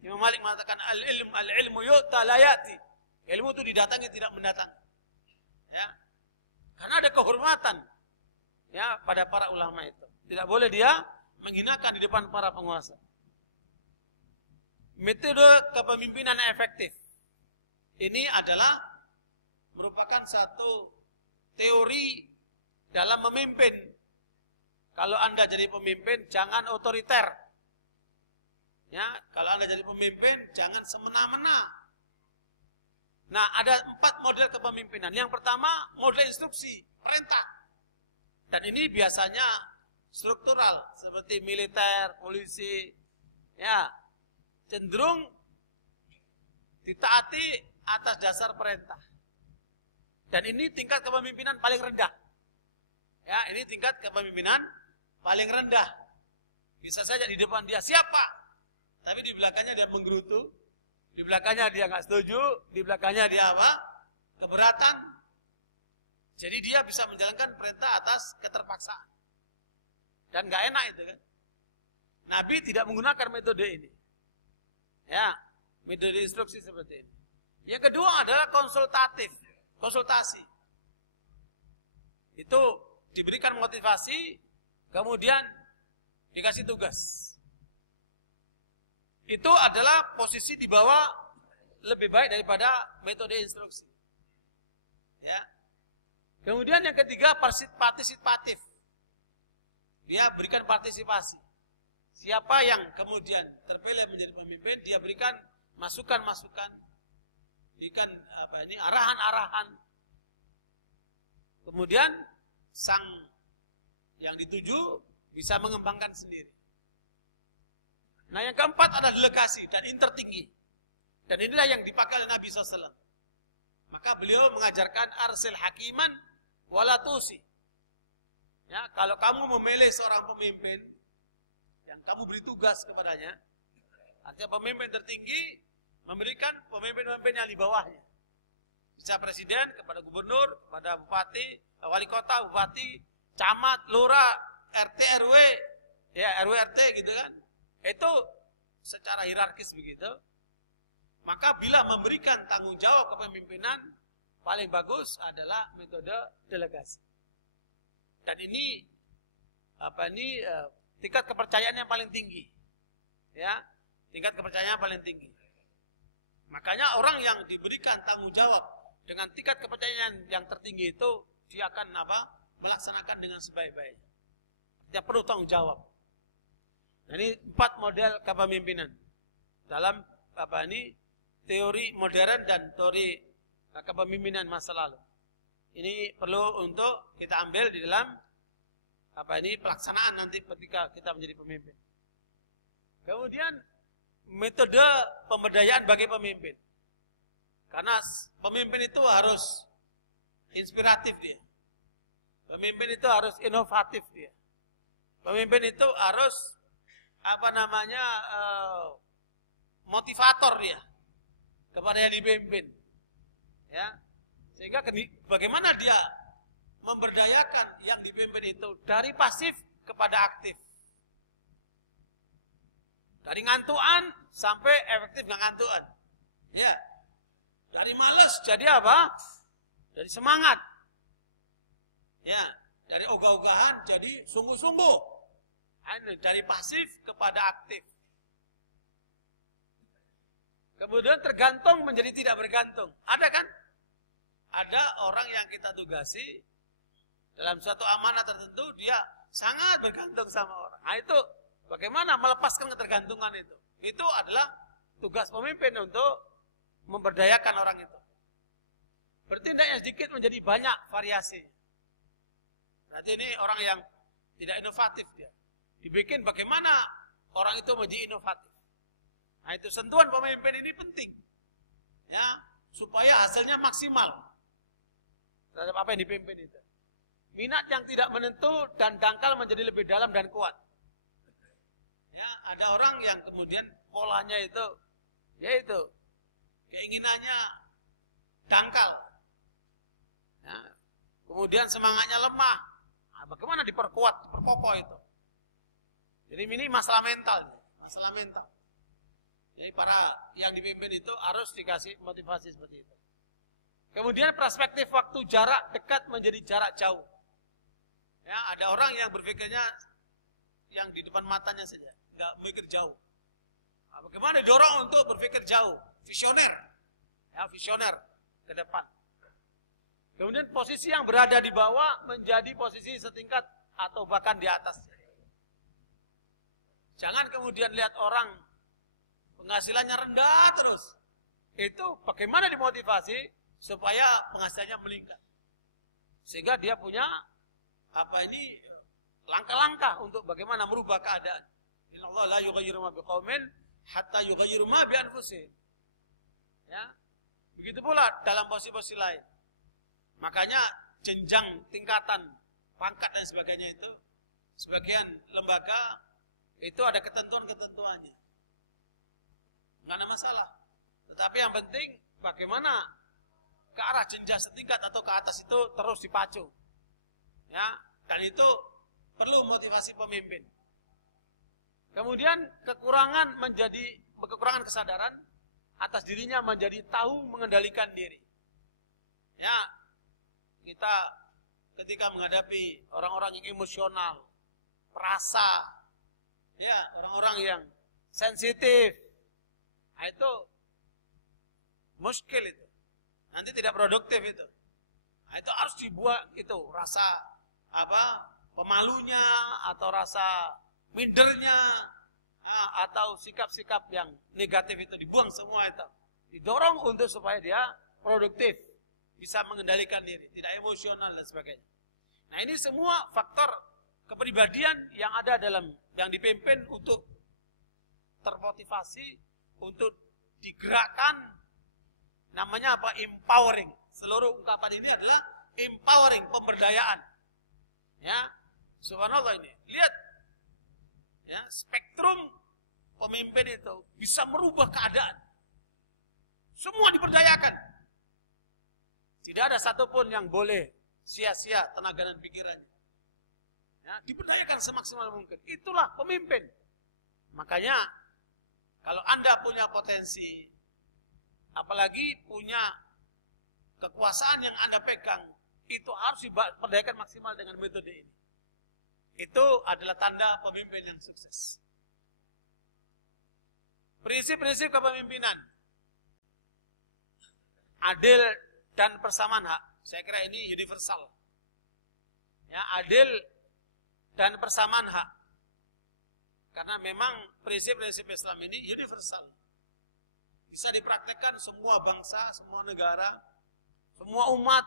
Imam Malik mengatakan al-ilmu yu'ta la ya'ti. Ilmu itu didatangi tidak mendatang. Ya. Karena ada kehormatan ya pada para ulama itu. Tidak boleh dia menghinakan di depan para penguasa. Metode kepemimpinan efektif ini adalah merupakan satu teori dalam memimpin. Kalau Anda jadi pemimpin, jangan otoriter. Ya, kalau Anda jadi pemimpin, jangan semena-mena. Nah, ada 4 model kepemimpinan. Yang pertama, model instruksi, perintah. Dan ini biasanya struktural, seperti militer, polisi, ya, cenderung ditaati atas dasar perintah. Dan ini tingkat kepemimpinan paling rendah. Ya, ini tingkat kepemimpinan paling rendah. Bisa saja di depan dia siapa, tapi di belakangnya dia menggerutu, di belakangnya dia nggak setuju, di belakangnya dia apa? Keberatan. Jadi dia bisa menjalankan perintah atas keterpaksaan. Dan nggak enak itu kan. Nabi tidak menggunakan metode ini. Ya, metode instruksi seperti ini. Yang kedua adalah konsultasi. Itu diberikan motivasi, kemudian dikasih tugas. Itu adalah posisi di bawah lebih baik daripada metode instruksi. Ya. Kemudian yang ketiga partisipatif. Dia berikan partisipasi. Siapa yang kemudian terpilih menjadi pemimpin, dia berikan masukan-masukan, berikan arahan-arahan. Kemudian sang yang dituju bisa mengembangkan sendiri. Nah, yang keempat adalah delegasi dan ini tertinggi. Dan inilah yang dipakai oleh Nabi SAW. Maka beliau mengajarkan arsil hakiman wala tusi. Ya, kalau kamu memilih seorang pemimpin yang kamu beri tugas kepadanya, artinya pemimpin tertinggi memberikan pemimpin-pemimpin yang di bawahnya. Bisa presiden kepada gubernur, kepada bupati, wali kota, bupati, camat, lurah, RT, RW, ya RW, RT gitu kan. Itu secara hierarkis begitu. Maka bila memberikan tanggung jawab kepemimpinan, paling bagus adalah metode delegasi. Dan ini tingkat kepercayaan yang paling tinggi. Ya, tingkat kepercayaan yang paling tinggi. Makanya orang yang diberikan tanggung jawab dengan tingkat kepercayaan yang tertinggi itu, dia akan melaksanakan dengan sebaik-baiknya. Dia perlu tanggung jawab. Nah, ini 4 model kepemimpinan dalam teori modern dan teori kepemimpinan masa lalu. Ini perlu untuk kita ambil di dalam pelaksanaan nanti ketika kita menjadi pemimpin. Kemudian metode pemberdayaan bagi pemimpin. Karena pemimpin itu harus inspiratif dia. Pemimpin itu harus inovatif dia. Pemimpin itu harus motivator dia kepada yang dipimpin. Ya. Sehingga bagaimana dia memberdayakan yang dipimpin itu dari pasif kepada aktif. Dari ngantuan sampai efektif nggak ngantuan. Ya. Dari malas jadi apa? Dari semangat. Ya, dari ogah-ogahan jadi sungguh-sungguh. Dari pasif kepada aktif. Kemudian tergantung menjadi tidak bergantung. Ada kan? Ada orang yang kita tugasi dalam suatu amanah tertentu, dia sangat bergantung sama orang. Nah itu, bagaimana melepaskan ketergantungan itu? Itu adalah tugas pemimpin untuk memberdayakan orang itu. Bertindaknya sedikit menjadi banyak variasi. Berarti ini orang yang tidak inovatif dia. Dibikin bagaimana orang itu menjadi inovatif. Nah itu sentuhan pemimpin ini penting. Ya, supaya hasilnya maksimal terhadap apa yang dipimpin itu. Minat yang tidak menentu dan dangkal menjadi lebih dalam dan kuat. Ya, ada orang yang kemudian polanya itu, yaitu keinginannya dangkal. Ya, kemudian semangatnya lemah. Nah, bagaimana diperkuat, diperkokoh itu? Jadi ini masalah mental, masalah mental. Jadi para yang dipimpin itu harus dikasih motivasi seperti itu. Kemudian perspektif waktu jarak dekat menjadi jarak jauh. Ya, ada orang yang berpikirnya yang di depan matanya saja, nggak mikir jauh. Nah, bagaimana didorong untuk berpikir jauh, visioner, ya visioner ke depan. Kemudian posisi yang berada di bawah menjadi posisi setingkat atau bahkan di atas. Jangan kemudian lihat orang penghasilannya rendah terus. Itu bagaimana dimotivasi supaya penghasilannya meningkat. Sehingga dia punya langkah-langkah untuk bagaimana merubah keadaan. Innallaha la yughayyiru ma biqaumin hatta yughayyiru ma bi anfusihim. Ya. Begitu pula dalam posisi-posisi lain. Makanya jenjang tingkatan pangkat dan sebagainya itu sebagian lembaga itu ada ketentuan-ketentuannya. Enggak ada masalah. Tetapi yang penting bagaimana ke arah jenjang setingkat atau ke atas itu terus dipacu. Ya, dan itu perlu motivasi pemimpin. Kemudian kekurangan kesadaran atas dirinya menjadi tahu mengendalikan diri. Ya, kita ketika menghadapi orang-orang yang emosional, perasa, ya, orang-orang yang sensitif, nah itu muskil itu. Nanti tidak produktif itu. Nah, itu harus dibuat itu rasa pemalunya atau rasa mindernya atau sikap-sikap yang negatif itu dibuang semua itu. Didorong untuk supaya dia produktif, bisa mengendalikan diri, tidak emosional dan sebagainya. Nah, ini semua faktor kepribadian yang ada dalam yang dipimpin untuk termotivasi, untuk digerakkan, namanya apa? Empowering. Seluruh ungkapan ini adalah empowering, pemberdayaan. Ya, subhanallah ini. Lihat, ya, spektrum pemimpin itu bisa merubah keadaan. Semua diberdayakan. Tidak ada satupun yang boleh sia-sia tenaga dan pikirannya. Ya, diberdayakan semaksimal mungkin. Itulah pemimpin. Makanya kalau Anda punya potensi, apalagi punya kekuasaan yang Anda pegang, itu harus diberdayakan maksimal dengan metode ini. Itu adalah tanda pemimpin yang sukses. Prinsip-prinsip kepemimpinan. Adil dan persamaan hak. Saya kira ini universal. Ya, adil dan persamaan hak. Karena memang prinsip-prinsip Islam ini universal. Bisa dipraktekkan semua bangsa, semua negara, semua umat.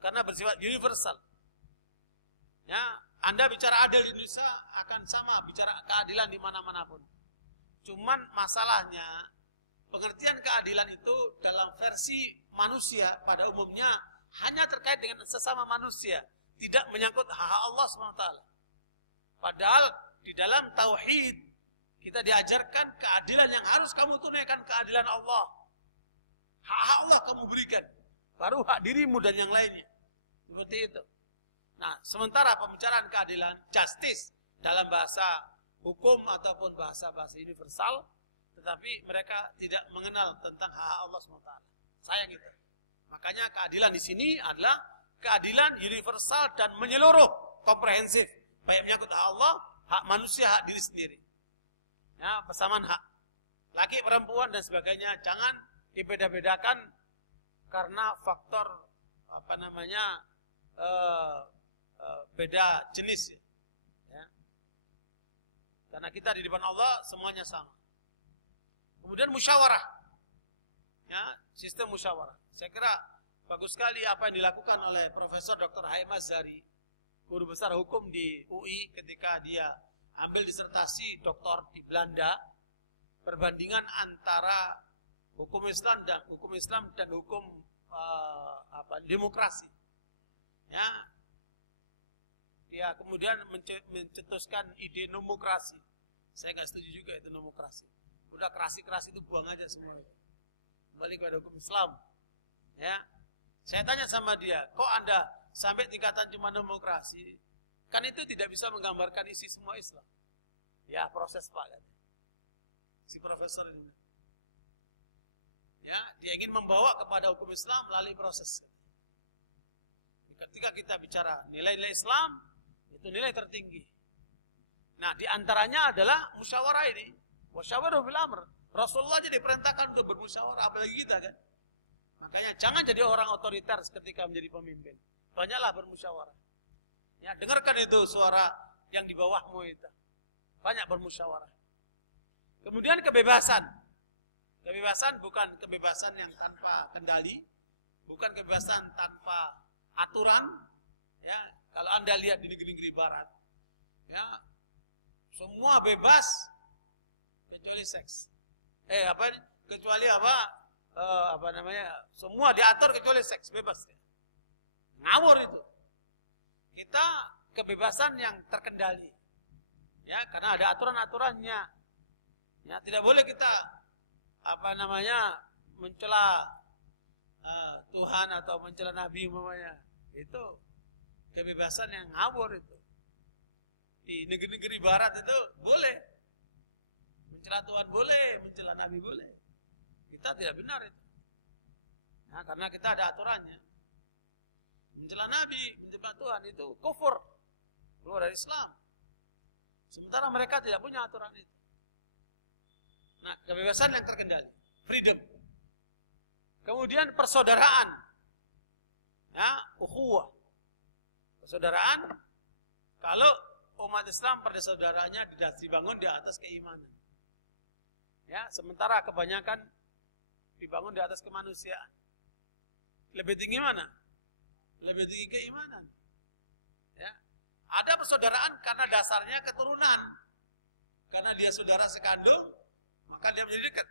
Karena bersifat universal. Ya, Anda bicara adil di Indonesia akan sama bicara keadilan di mana-mana pun. Cuman masalahnya pengertian keadilan itu dalam versi manusia pada umumnya hanya terkait dengan sesama manusia, tidak menyangkut hak Allah SWT. Padahal di dalam tauhid kita diajarkan keadilan yang harus kamu tunaikan, keadilan Allah. Hak Allah kamu berikan, baru hak dirimu dan yang lainnya. Seperti itu. Nah, sementara pembicaraan keadilan, justice dalam bahasa hukum ataupun bahasa-bahasa universal, tetapi mereka tidak mengenal tentang hak Allah SWT. Sayang itu. Makanya keadilan di sini adalah keadilan universal dan menyeluruh, komprehensif, baik menyangkut hak Allah, hak manusia, hak diri sendiri. Ya, persamaan hak. Laki, perempuan dan sebagainya jangan dibeda-bedakan karena faktor beda jenis. Ya. Karena kita di depan Allah semuanya sama. Kemudian musyawarah. Ya, sistem musyawarah. Saya kira bagus sekali apa yang dilakukan oleh Profesor Dr. Haim Azhari, guru besar hukum di UI ketika dia ambil disertasi doktor di Belanda, perbandingan antara hukum Islam dan hukum demokrasi. Ya. Dia kemudian mencetuskan ide nomokrasi. Saya nggak setuju juga itu nomokrasi. Udah kerasi-kerasi itu buang aja semua. Kembali kepada hukum Islam. Ya. Saya tanya sama dia, kok Anda sampai tingkatan cuma demokrasi? Kan itu tidak bisa menggambarkan isi semua Islam. Ya, proses Pak. Si profesor ini. Ya, dia ingin membawa kepada hukum Islam melalui proses. Ketika kita bicara nilai-nilai Islam, itu nilai tertinggi. Nah, di antaranya adalah musyawarah ini. Musyawarah bil amr. Rasulullah aja diperintahkan untuk bermusyawarah, apalagi kita kan. Makanya jangan jadi orang otoriter ketika menjadi pemimpin. Banyaklah bermusyawarah. Ya, dengarkan itu suara yang di bawahmu itu. Banyak bermusyawarah. Kemudian kebebasan. Kebebasan bukan kebebasan yang tanpa kendali, bukan kebebasan tanpa aturan. Ya, kalau Anda lihat di negeri-negeri barat, ya, semua bebas kecuali seks. Kecuali semua diatur kecuali seks, bebas. Ngawur itu. Kita kebebasan yang terkendali. Ya, karena ada aturan-aturannya. Ya, tidak boleh kita mencela Tuhan atau mencela Nabi umpamanya. Itu kebebasan yang ngawur itu. Di negeri-negeri barat itu boleh. Mencela Tuhan boleh, mencela Nabi boleh. Kita tidak benar itu. Nah, karena kita ada aturannya. Mencela Nabi, mencela Tuhan itu kufur. Keluar dari Islam. Sementara mereka tidak punya aturan itu. Nah, kebebasan yang terkendali. Freedom. Kemudian persaudaraan. Ya, ukhuwah. Persaudaraan, kalau umat Islam persaudaraannya dibangun di atas keimanan. Ya, sementara kebanyakan dibangun di atas kemanusiaan. Lebih tinggi mana? Lebih tinggi keimanan. Ya. Ada persaudaraan karena dasarnya keturunan. Karena dia saudara sekandung, maka dia menjadi dekat.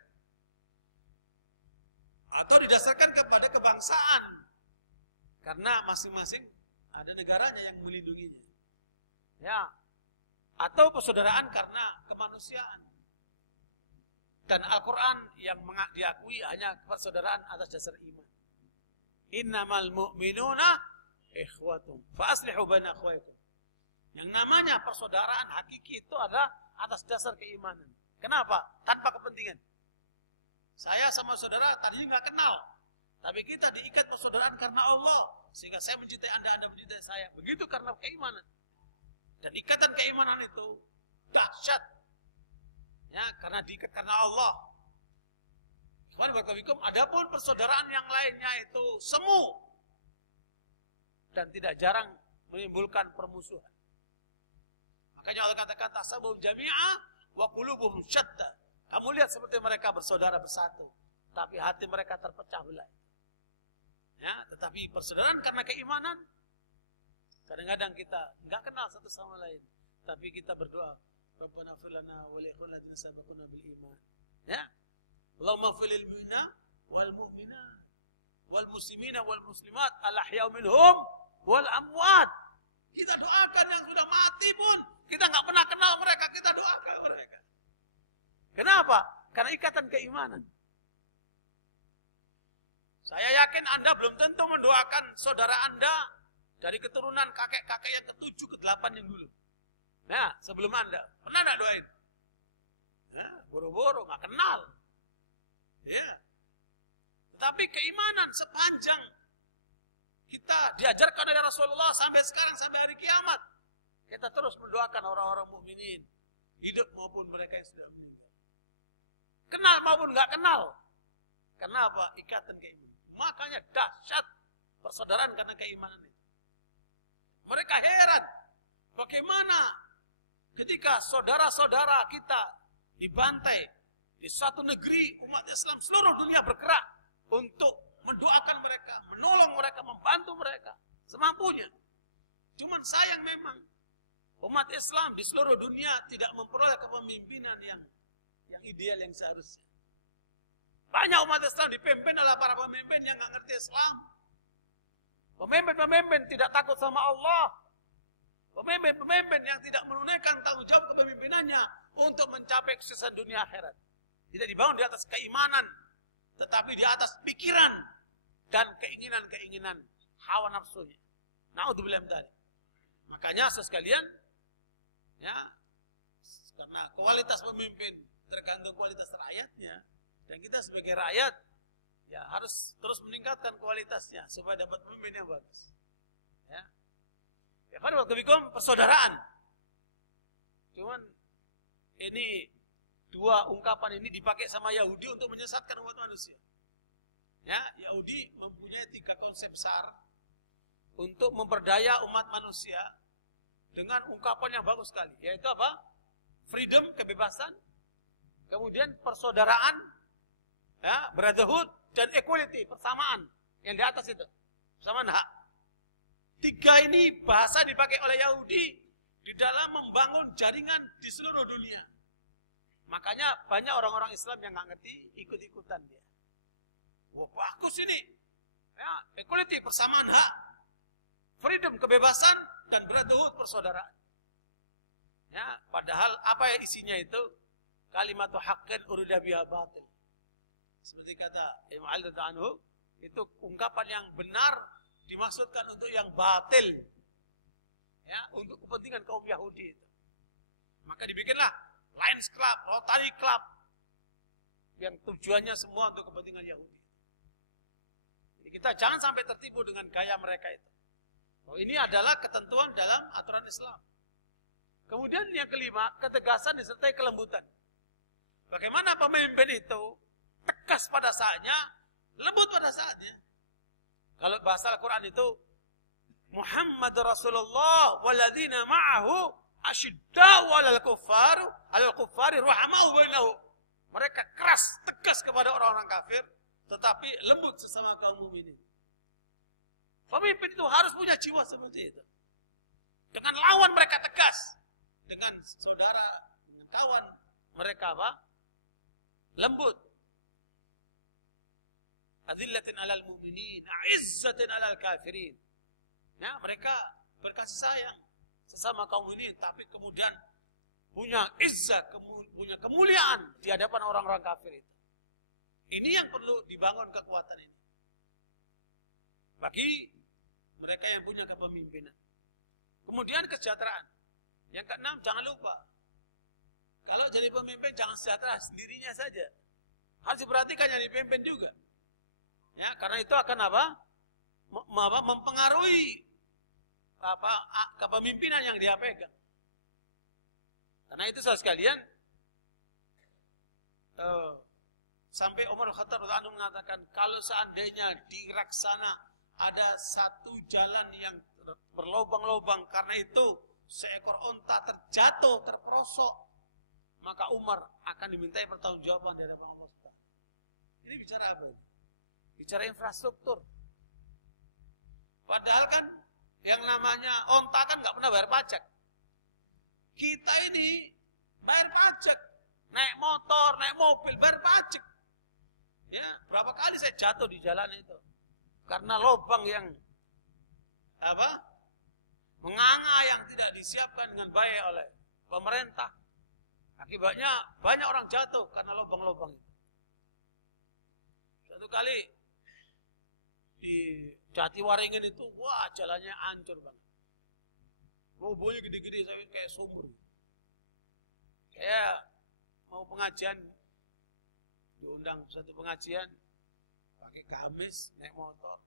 Atau didasarkan kepada kebangsaan. Karena masing-masing ada negaranya yang melindunginya. Ya. Atau persaudaraan karena kemanusiaan. Dan Al-Quran yang diakui hanya persaudaraan atas dasar iman. Innamal mu'minuna ikhwatum fa aslihu baina akhwaykum. Yang namanya persaudaraan hakiki itu adalah atas dasar keimanan. Kenapa? Tanpa kepentingan. Saya sama saudara tadinya nggak kenal, tapi kita diikat persaudaraan karena Allah, sehingga saya mencintai Anda, Anda mencintai saya. Begitu karena keimanan. Dan ikatan keimanan itu dahsyat. Ya, karena diikat karena Allah. Adapun persaudaraan yang lainnya itu semu dan tidak jarang menimbulkan permusuhan. Makanya Allah katakan tasabbuh jami'a wa qulubuhum syatta. Kamu lihat seperti mereka bersaudara bersatu, tapi hati mereka terpecah belah. Ya, tetapi persaudaraan karena keimanan. Kadang-kadang kita enggak kenal satu sama lain, tapi kita berdoa, Rabbana ighfir lana wa li ikhwanina alladziina sabaquna bil iman. Ya. Allahumma ighfir lil mu'minina wal mu'minat wal muslimina wal muslimat al ahya'u minhum wal amwat. Kita doakan yang sudah mati pun, kita enggak pernah kenal mereka, kita doakan mereka. Kenapa? Karena ikatan keimanan. Saya yakin Anda belum tentu mendoakan saudara Anda dari keturunan kakek-kakek yang ke-7, ke-8 yang dulu. Nah, sebelum Anda. Pernah enggak doain? Nah, boro-boro, enggak kenal. Ya. Tetapi keimanan sepanjang kita diajarkan oleh Rasulullah sampai sekarang, sampai hari kiamat, kita terus mendoakan orang-orang mukminin, hidup maupun mereka yang sudah meninggal. Kenal maupun enggak kenal. Kenapa? Ikatan keimanan. Makanya dahsyat persaudaraan karena keimanan itu. Mereka heran bagaimana ketika saudara-saudara kita dibantai di suatu negeri, umat Islam seluruh dunia bergerak untuk mendoakan mereka, menolong mereka, membantu mereka semampunya. Cuman sayang memang umat Islam di seluruh dunia tidak memperoleh kepemimpinan yang ideal yang seharusnya. Banyak umat Islam dipimpin oleh para pemimpin yang nggak ngerti Islam. Pemimpin-pemimpin tidak takut sama Allah. Pemimpin-pemimpin yang tidak menunaikan tanggung jawab kepemimpinannya untuk mencapai kesuksesan dunia akhirat. Tidak dibangun di atas keimanan, tetapi di atas pikiran dan keinginan-keinginan hawa nafsunya. Na'udzubillah min dzalik. Makanya sekalian, ya, karena kualitas pemimpin tergantung kualitas rakyatnya, dan kita sebagai rakyat ya harus terus meningkatkan kualitasnya supaya dapat pemimpin yang bagus. Ya. Ya kan waktu bikum persaudaraan. Cuman ini dua ungkapan ini dipakai sama Yahudi untuk menyesatkan umat manusia. Ya, Yahudi mempunyai 3 konsep besar untuk memperdaya umat manusia dengan ungkapan yang bagus sekali, yaitu apa? Freedom, kebebasan, kemudian persaudaraan, ya, brotherhood, dan equality, persamaan yang di atas itu, persamaan hak. 3 ini bahasa dipakai oleh Yahudi di dalam membangun jaringan di seluruh dunia. Makanya banyak orang-orang Islam yang nggak ngerti, ikut-ikutan dia. Wah, bagus ini. Ya, equality, persamaan hak. Freedom, kebebasan, dan brotherhood, persaudaraan. Ya, padahal apa yang isinya itu? Kalimatu haqqin urida biha batil. Seperti kata Imam Ali radhiyallahu anhu, itu ungkapan yang benar dimaksudkan untuk yang batil. Ya, untuk kepentingan kaum Yahudi itu. Maka dibikinlah Lions Club, Rotary Club yang tujuannya semua untuk kepentingan Yahudi. Jadi kita jangan sampai tertipu dengan gaya mereka itu. Oh, ini adalah ketentuan dalam aturan Islam. Kemudian yang kelima, ketegasan disertai kelembutan. Bagaimana pemimpin itu tegas pada saatnya, lembut pada saatnya. Kalau bahasa Al-Quran itu Muhammad Rasulullah walladzina ma'ahu asyidda'u 'alal kuffari ruhama'u bainahum. Mereka keras, tegas kepada orang-orang kafir, tetapi lembut sesama kaum mukminin. Pemimpin itu harus punya jiwa seperti itu. Dengan lawan mereka tegas. Dengan saudara, dengan kawan mereka apa? Lembut. Adillatin alal mu'minin, a'izzatin alal kafirin. Ya, mereka berkasih sayang sesama kaum ini, tapi kemudian punya izzah, punya kemuliaan di hadapan orang-orang kafir itu. Ini yang perlu dibangun kekuatan ini. Bagi mereka yang punya kepemimpinan. Kemudian kesejahteraan. Yang keenam, jangan lupa. Kalau jadi pemimpin jangan sejahtera sendirinya saja. Harus diperhatikan yang dipimpin juga. Ya, karena itu akan apa? Mempengaruhi kepemimpinan yang dia pegang. Karena itu saudara sekalian, sampai Umar Khattab radhiyallahu anhu mengatakan, kalau seandainya di Irak sana ada satu jalan yang berlobang-lobang, karena itu seekor unta terjatuh, terperosok, maka Umar akan dimintai pertanggungjawaban dari Allah SWT. Ini bicara apa? Bicara infrastruktur. Padahal kan yang namanya unta kan nggak pernah bayar pajak. Kita ini bayar pajak, naik motor, naik mobil, bayar pajak. Ya, berapa kali saya jatuh di jalan itu karena lubang yang menganga yang tidak disiapkan dengan baik oleh pemerintah. Akibatnya banyak orang jatuh karena lubang-lubang itu. Satu kali di Jatiwaringin itu, wah jalannya hancur banget. Lubangnya gede-gede kayak sumur. Kayak mau pengajian, diundang satu pengajian, pakai gamis, naik motor.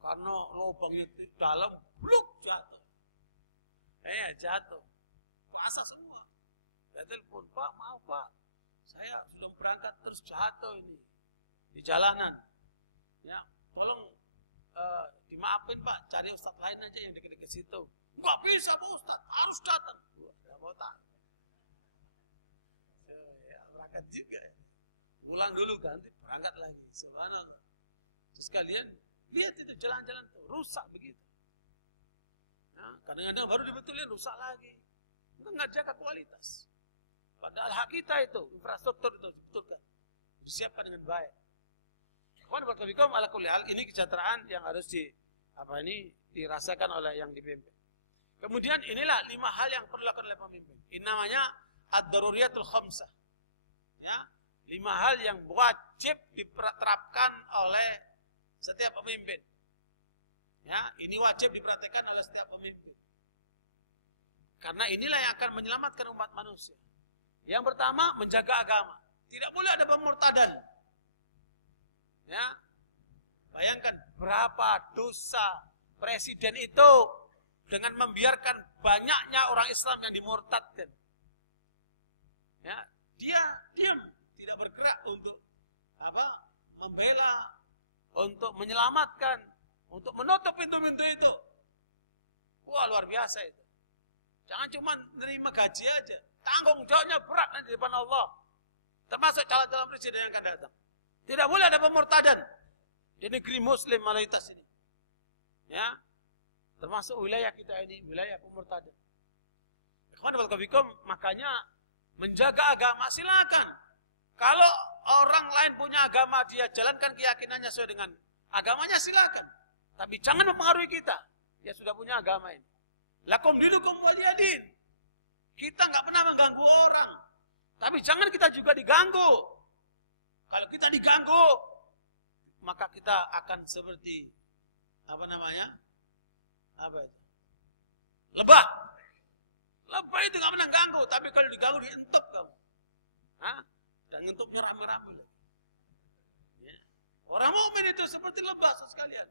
Karena lubangnya di dalam, bluk jatuh. Jatuh. Basah semua. Saya telepon, Pak, maaf Pak. Saya belum berangkat terus jatuh ini. Di jalanan. Ya, tolong dimaafin Pak, cari ustaz lain aja yang dekat-dekat situ. Enggak bisa Pak Ustaz, harus datang. Enggak mau tahu. Ya, berangkat juga. Ulang dulu ganti, berangkat lagi. Subhanallah. Terus kalian lihat itu jalan-jalan rusak begitu. Nah, kadang-kadang baru dibetulin rusak lagi. Itu nggak jaga kualitas. Padahal hak kita itu, infrastruktur itu dibetulkan, disiapkan dengan baik. Ini kesejahteraan yang harus dirasakan oleh yang dipimpin. Kemudian inilah 5 hal yang perlu dilakukan oleh pemimpin. Ini namanya ad-daruriyatul khamsah. Ya, 5 hal yang wajib diterapkan oleh setiap pemimpin. Ya, ini wajib diperhatikan oleh setiap pemimpin. Karena inilah yang akan menyelamatkan umat manusia. Yang pertama, menjaga agama. Tidak boleh ada pemurtadan. Ya, bayangkan berapa dosa presiden itu dengan membiarkan banyaknya orang Islam yang dimurtadkan. Ya, dia diam, tidak bergerak untuk membela, untuk menyelamatkan, untuk menutup pintu-pintu itu. Wah, luar biasa itu. Jangan cuma menerima gaji aja, tanggung jawabnya berat nanti di depan Allah. Termasuk calon-calon presiden yang akan datang. Tidak boleh ada pemurtadan di negeri Muslim mayoritas ini. Ya, termasuk wilayah kita ini, wilayah pemurtadan. Makanya menjaga agama silakan. Kalau orang lain punya agama, dia jalankan keyakinannya sesuai dengan agamanya silakan. Tapi jangan mempengaruhi kita. Dia sudah punya agama ini. Lakum dinukum waliyadin. Kita nggak pernah mengganggu orang. Tapi jangan kita juga diganggu. Kalau kita diganggu, maka kita akan seperti lebah. Lebah itu nggak pernah ganggu, tapi kalau diganggu dientop kamu. Dan entop merah-merah pula. Ya. Orang mukmin itu seperti lebah sekalian.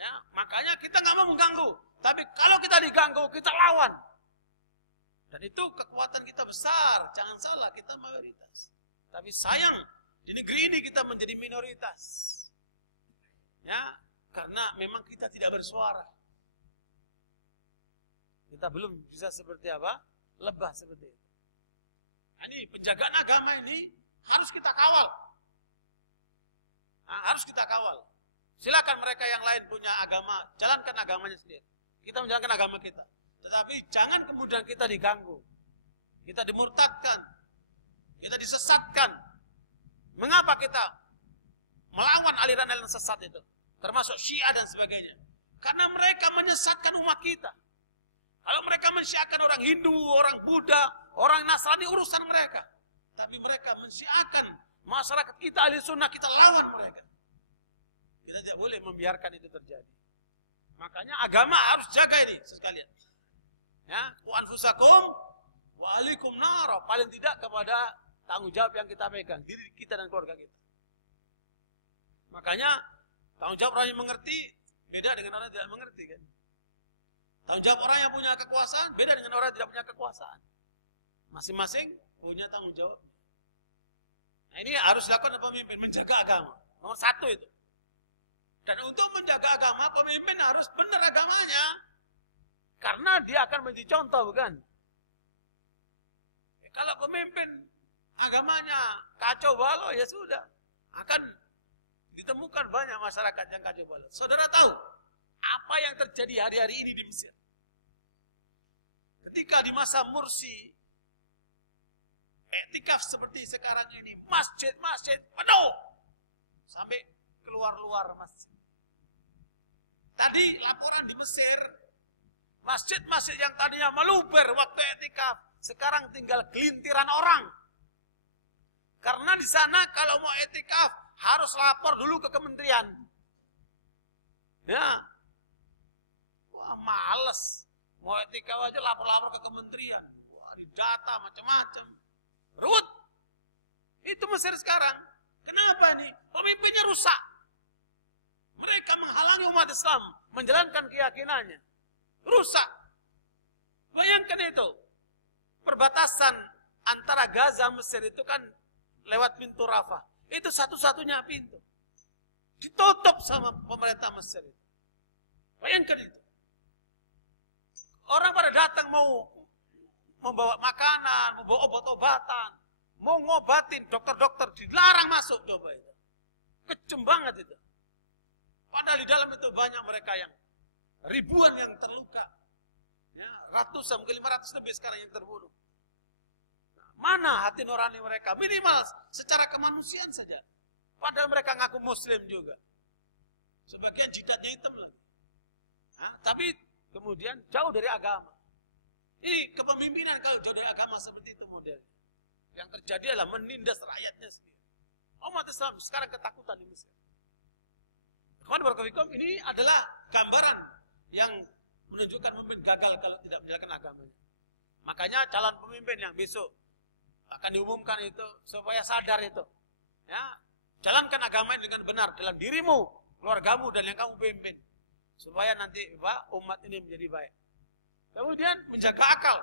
Ya, makanya kita nggak mau mengganggu, tapi kalau kita diganggu, kita lawan. Dan itu kekuatan kita besar. Jangan salah, kita mayoritas. Tapi sayang, di negeri ini kita menjadi minoritas. Ya, karena memang kita tidak bersuara. Kita belum bisa seperti lebah seperti itu. Ini penjagaan agama ini harus kita kawal. Harus kita kawal. Silakan mereka yang lain punya agama, jalankan agamanya sendiri. Kita menjalankan agama kita. Tetapi jangan kemudian kita diganggu. Kita dimurtadkan. Kita disesatkan. Mengapa kita melawan aliran-aliran sesat itu? Termasuk Syiah dan sebagainya. Karena mereka menyesatkan umat kita. Kalau mereka mensyiahkan orang Hindu, orang Buddha, orang Nasrani, urusan mereka. Tapi mereka mensyiahkan masyarakat kita, ahli sunnah, kita lawan mereka. Kita tidak boleh membiarkan itu terjadi. Makanya agama harus jaga ini sekalian. Ya, wa anfusakum wa ahlikum nar, paling tidak kepada tanggung jawab yang kita pegang, diri kita dan keluarga kita. Makanya tanggung jawab orang yang mengerti beda dengan orang yang tidak mengerti kan. Tanggung jawab orang yang punya kekuasaan beda dengan orang yang tidak punya kekuasaan. Masing-masing punya tanggung jawab. Nah, ini harus dilakukan oleh pemimpin, menjaga agama. Nomor satu itu. Dan untuk menjaga agama, pemimpin harus benar agamanya. Karena dia akan menjadi contoh, bukan? Ya, kalau pemimpin agamanya kacau balau, ya sudah. Akan ditemukan banyak masyarakat yang kacau balau. Saudara tahu apa yang terjadi hari-hari ini di Mesir? Ketika di masa Mursi, iktikaf seperti sekarang ini, masjid-masjid penuh. Sampai keluar-luar masjid. Tadi laporan di Mesir, masjid-masjid yang tadinya meluber waktu iktikaf, sekarang tinggal gelintiran orang. Karena di sana kalau mau iktikaf harus lapor dulu ke kementerian. Ya, wah males, mau iktikaf aja lapor-lapor ke kementerian. Wah, didata macam-macam, ruwet. Itu Mesir sekarang. Kenapa nih? Pemimpinnya rusak. Mereka menghalangi umat Islam menjalankan keyakinannya. Rusak. Bayangkan itu. Perbatasan antara Gaza Mesir itu kan lewat pintu Rafah. Itu satu-satunya pintu. Ditutup sama pemerintah Mesir itu. Bayangkan itu. Orang pada datang mau membawa makanan, membawa obat-obatan, mau ngobatin, dokter-dokter dilarang masuk, coba itu. Kejem banget itu. Padahal di dalam itu banyak mereka yang ribuan yang terluka. Ya, ratusan, mungkin 500 lebih sekarang yang terbunuh. Nah, mana hati nurani mereka? Minimal secara kemanusiaan saja. Padahal mereka ngaku muslim juga. Sebagian jidatnya hitam lagi. Nah, tapi kemudian jauh dari agama. Ini kepemimpinan kalau jauh dari agama seperti itu modelnya. Yang terjadi adalah menindas rakyatnya sendiri. Umat Islam sekarang ketakutan di Mesir. Ini adalah gambaran yang menunjukkan pemimpin gagal kalau tidak menjalankan agamanya. Makanya calon pemimpin yang besok akan diumumkan itu supaya sadar itu. Ya, jalankan agama dengan benar dalam dirimu, keluargamu dan yang kamu pimpin. Supaya nanti umat ini menjadi baik. Kemudian menjaga akal.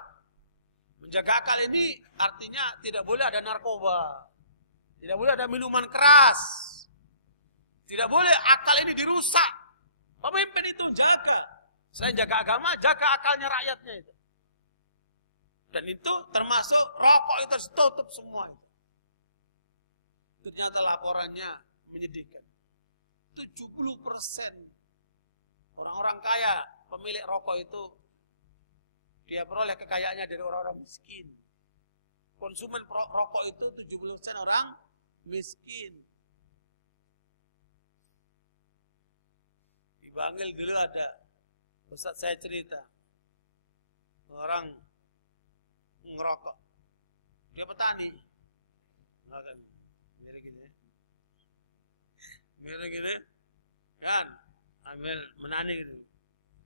Menjaga akal ini artinya tidak boleh ada narkoba. Tidak boleh ada minuman keras. Tidak boleh akal ini dirusak. Pemimpin itu jaga. Selain jaga agama, jaga akalnya rakyatnya itu. Dan itu termasuk rokok itu harus tutup semua itu. Ternyata laporannya menyedihkan. 70% orang-orang kaya pemilik rokok itu dia peroleh kekayaannya dari orang-orang miskin. Konsumen rokok itu 70% orang miskin. Di Bangil dulu ada Ustaz saya cerita orang ngerokok, dia petani, gini, kan, ambil menani gitu,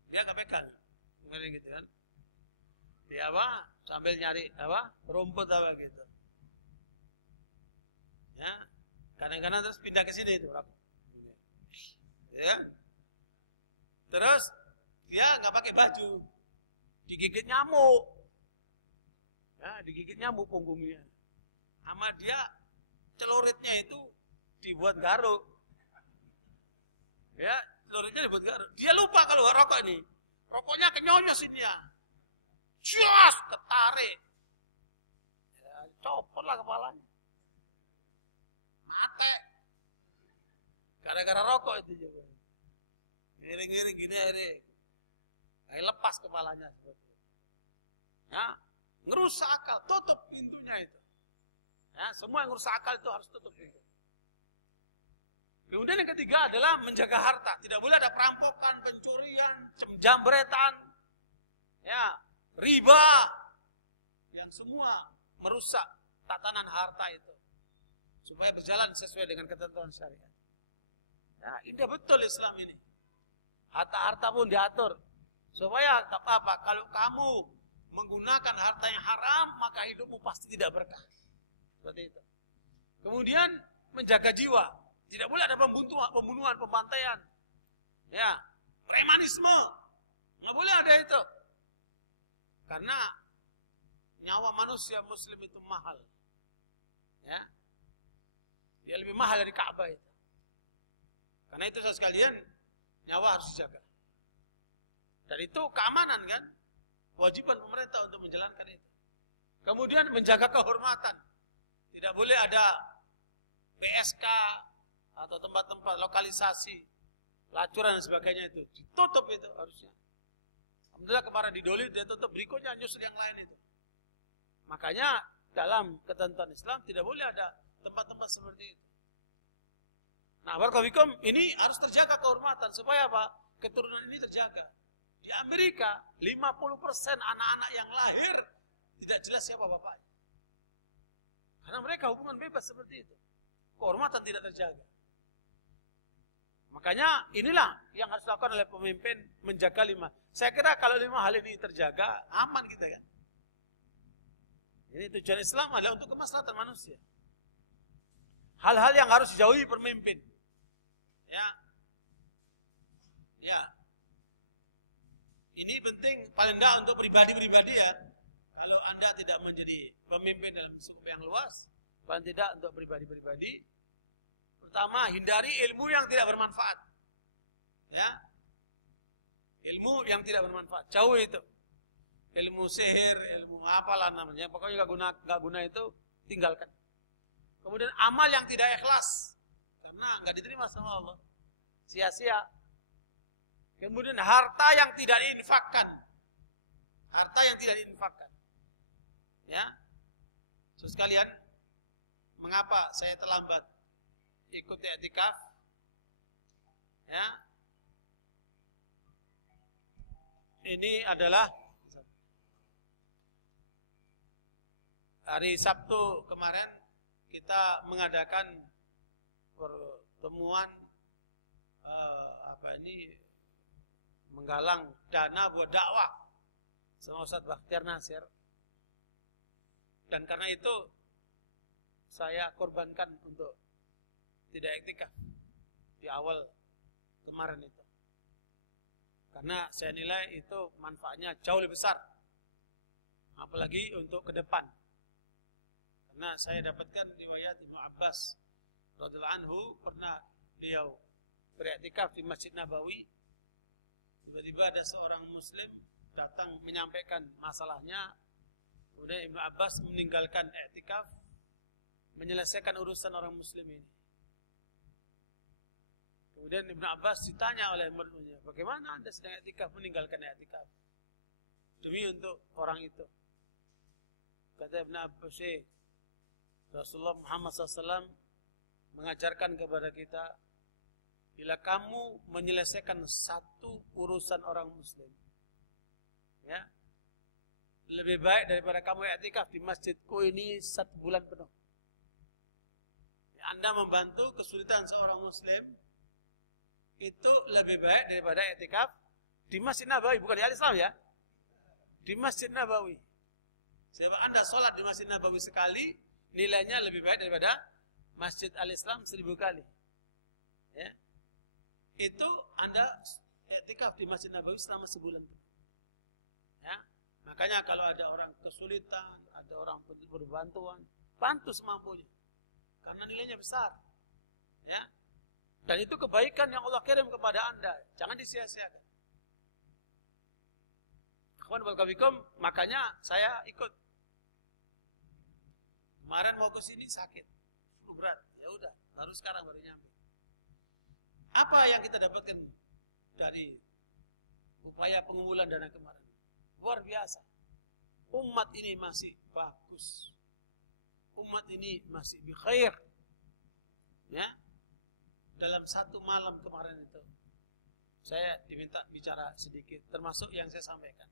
dia nggak pegang, gitu kan, dia sambil nyari rumput gitu, ya, kadang-kadang terus pindah ke sini itu, ya, terus dia nggak pakai baju, digigit nyamuk, ya, digigit nyamuk punggungnya. Sama dia celuritnya itu dibuat garuk, ya, celuritnya dibuat garuk. Dia lupa kalau rokok ini, rokoknya kenyonyos ini ya, jos ketarik, ya, copotlah kepalanya, mati, gara-gara rokok itu juga, giring-giring gini akhirnya. Lepas kepalanya. Ya, ngerusak akal, tutup pintunya itu. Ya, semua yang ngerusak akal itu harus tutup pintu. Kemudian yang ketiga adalah menjaga harta. Tidak boleh ada perampokan, pencurian, jambretan, ya, riba, yang semua merusak tatanan harta itu. Supaya berjalan sesuai dengan ketentuan syariat. Ya, indah betul Islam ini. Harta-harta pun diatur. Supaya tak apa-apa, kalau kamu menggunakan harta yang haram, maka hidupmu pasti tidak berkah. Seperti itu. Kemudian menjaga jiwa. Tidak boleh ada pembunuhan, pembantaian. Ya, premanisme. Nggak boleh ada itu. Karena nyawa manusia muslim itu mahal. Ya. Dia lebih mahal dari Ka'bah itu. Karena itu sekalian, nyawa harus dijaga. Dan itu keamanan kan? Kewajiban pemerintah untuk menjalankan itu. Kemudian menjaga kehormatan. Tidak boleh ada PSK atau tempat-tempat lokalisasi, pelacuran dan sebagainya itu. Ditutup itu harusnya. Alhamdulillah kemarin di Doli dia tutup, berikutnya nyusul yang lain itu. Makanya dalam ketentuan Islam tidak boleh ada tempat-tempat seperti itu. Nah, barakallahu ini harus terjaga kehormatan supaya apa? Keturunan ini terjaga. Di Amerika 50% anak-anak yang lahir tidak jelas siapa bapaknya. Karena mereka hubungan bebas seperti itu. Kehormatan tidak terjaga. Makanya inilah yang harus dilakukan oleh pemimpin, menjaga 5. Saya kira kalau 5 hal ini terjaga, aman kita kan. Ini tujuan Islam adalah untuk kemaslahatan manusia. Hal-hal yang harus dijauhi pemimpin. Ya. Ya. Ini penting paling enggak untuk pribadi-pribadi ya. Kalau Anda tidak menjadi pemimpin dalam skup yang luas, paling tidak untuk pribadi-pribadi. Pertama, hindari ilmu yang tidak bermanfaat. Ya. Ilmu yang tidak bermanfaat. Jauh itu. Ilmu sihir, ilmu apalah namanya. Pokoknya enggak guna itu, tinggalkan. Kemudian amal yang tidak ikhlas. Karena enggak diterima sama Allah. Sia-sia. Kemudian harta yang tidak diinfakkan. Harta yang tidak diinfakkan. Ya. Terus sekalian, mengapa saya terlambat ikut i'tikaf? Ya. Ini adalah hari Sabtu kemarin kita mengadakan pertemuan menggalang dana buat dakwah sama Ustaz Bakhtiar Nasir. Dan karena itu saya korbankan untuk tidak i'tikaf di awal kemarin itu. Karena saya nilai itu manfaatnya jauh lebih besar. Apalagi untuk ke depan. Karena saya dapatkan riwayat Ibnu Abbas radhiyallahu anhu, pernah beliau beriktikaf di Masjid Nabawi. Tiba-tiba ada seorang muslim datang menyampaikan masalahnya. Kemudian Ibnu Abbas meninggalkan i'tikaf, menyelesaikan urusan orang muslim ini. Kemudian Ibnu Abbas ditanya oleh muridnya, bagaimana Anda sedang i'tikaf meninggalkan i'tikaf demi untuk orang itu? Kata Ibnu Abbas, Rasulullah Muhammad SAW mengajarkan kepada kita, bila kamu menyelesaikan satu urusan orang muslim, ya, lebih baik daripada kamu i'tikaf di masjidku ini 1 bulan penuh. Anda membantu kesulitan seorang muslim itu lebih baik daripada i'tikaf di Masjid Nabawi, bukan di Al-Islam ya, di Masjid Nabawi. Sebab Anda sholat di Masjid Nabawi sekali, nilainya lebih baik daripada Masjid Al-Islam 1000 kali. Ya. Itu Anda i'tikaf di Masjid Nabawi selama sebulan. Ya. Makanya kalau ada orang kesulitan, ada orang perlu bantuan, bantu semampunya. Karena nilainya besar. Ya. Dan itu kebaikan yang Allah kirim kepada Anda. Jangan disia-siakan. Akhwan barakallahu, makanya saya ikut. Kemarin mau ke sini sakit, berat. Ya udah, baru sekarang baru nyampe. Apa yang kita dapatkan dari upaya pengumpulan dana kemarin? Luar biasa. umat ini masih bagus. Umat ini masih bikhair. Ya. Dalam satu malam kemarin itu saya diminta bicara sedikit, termasuk yang saya sampaikan.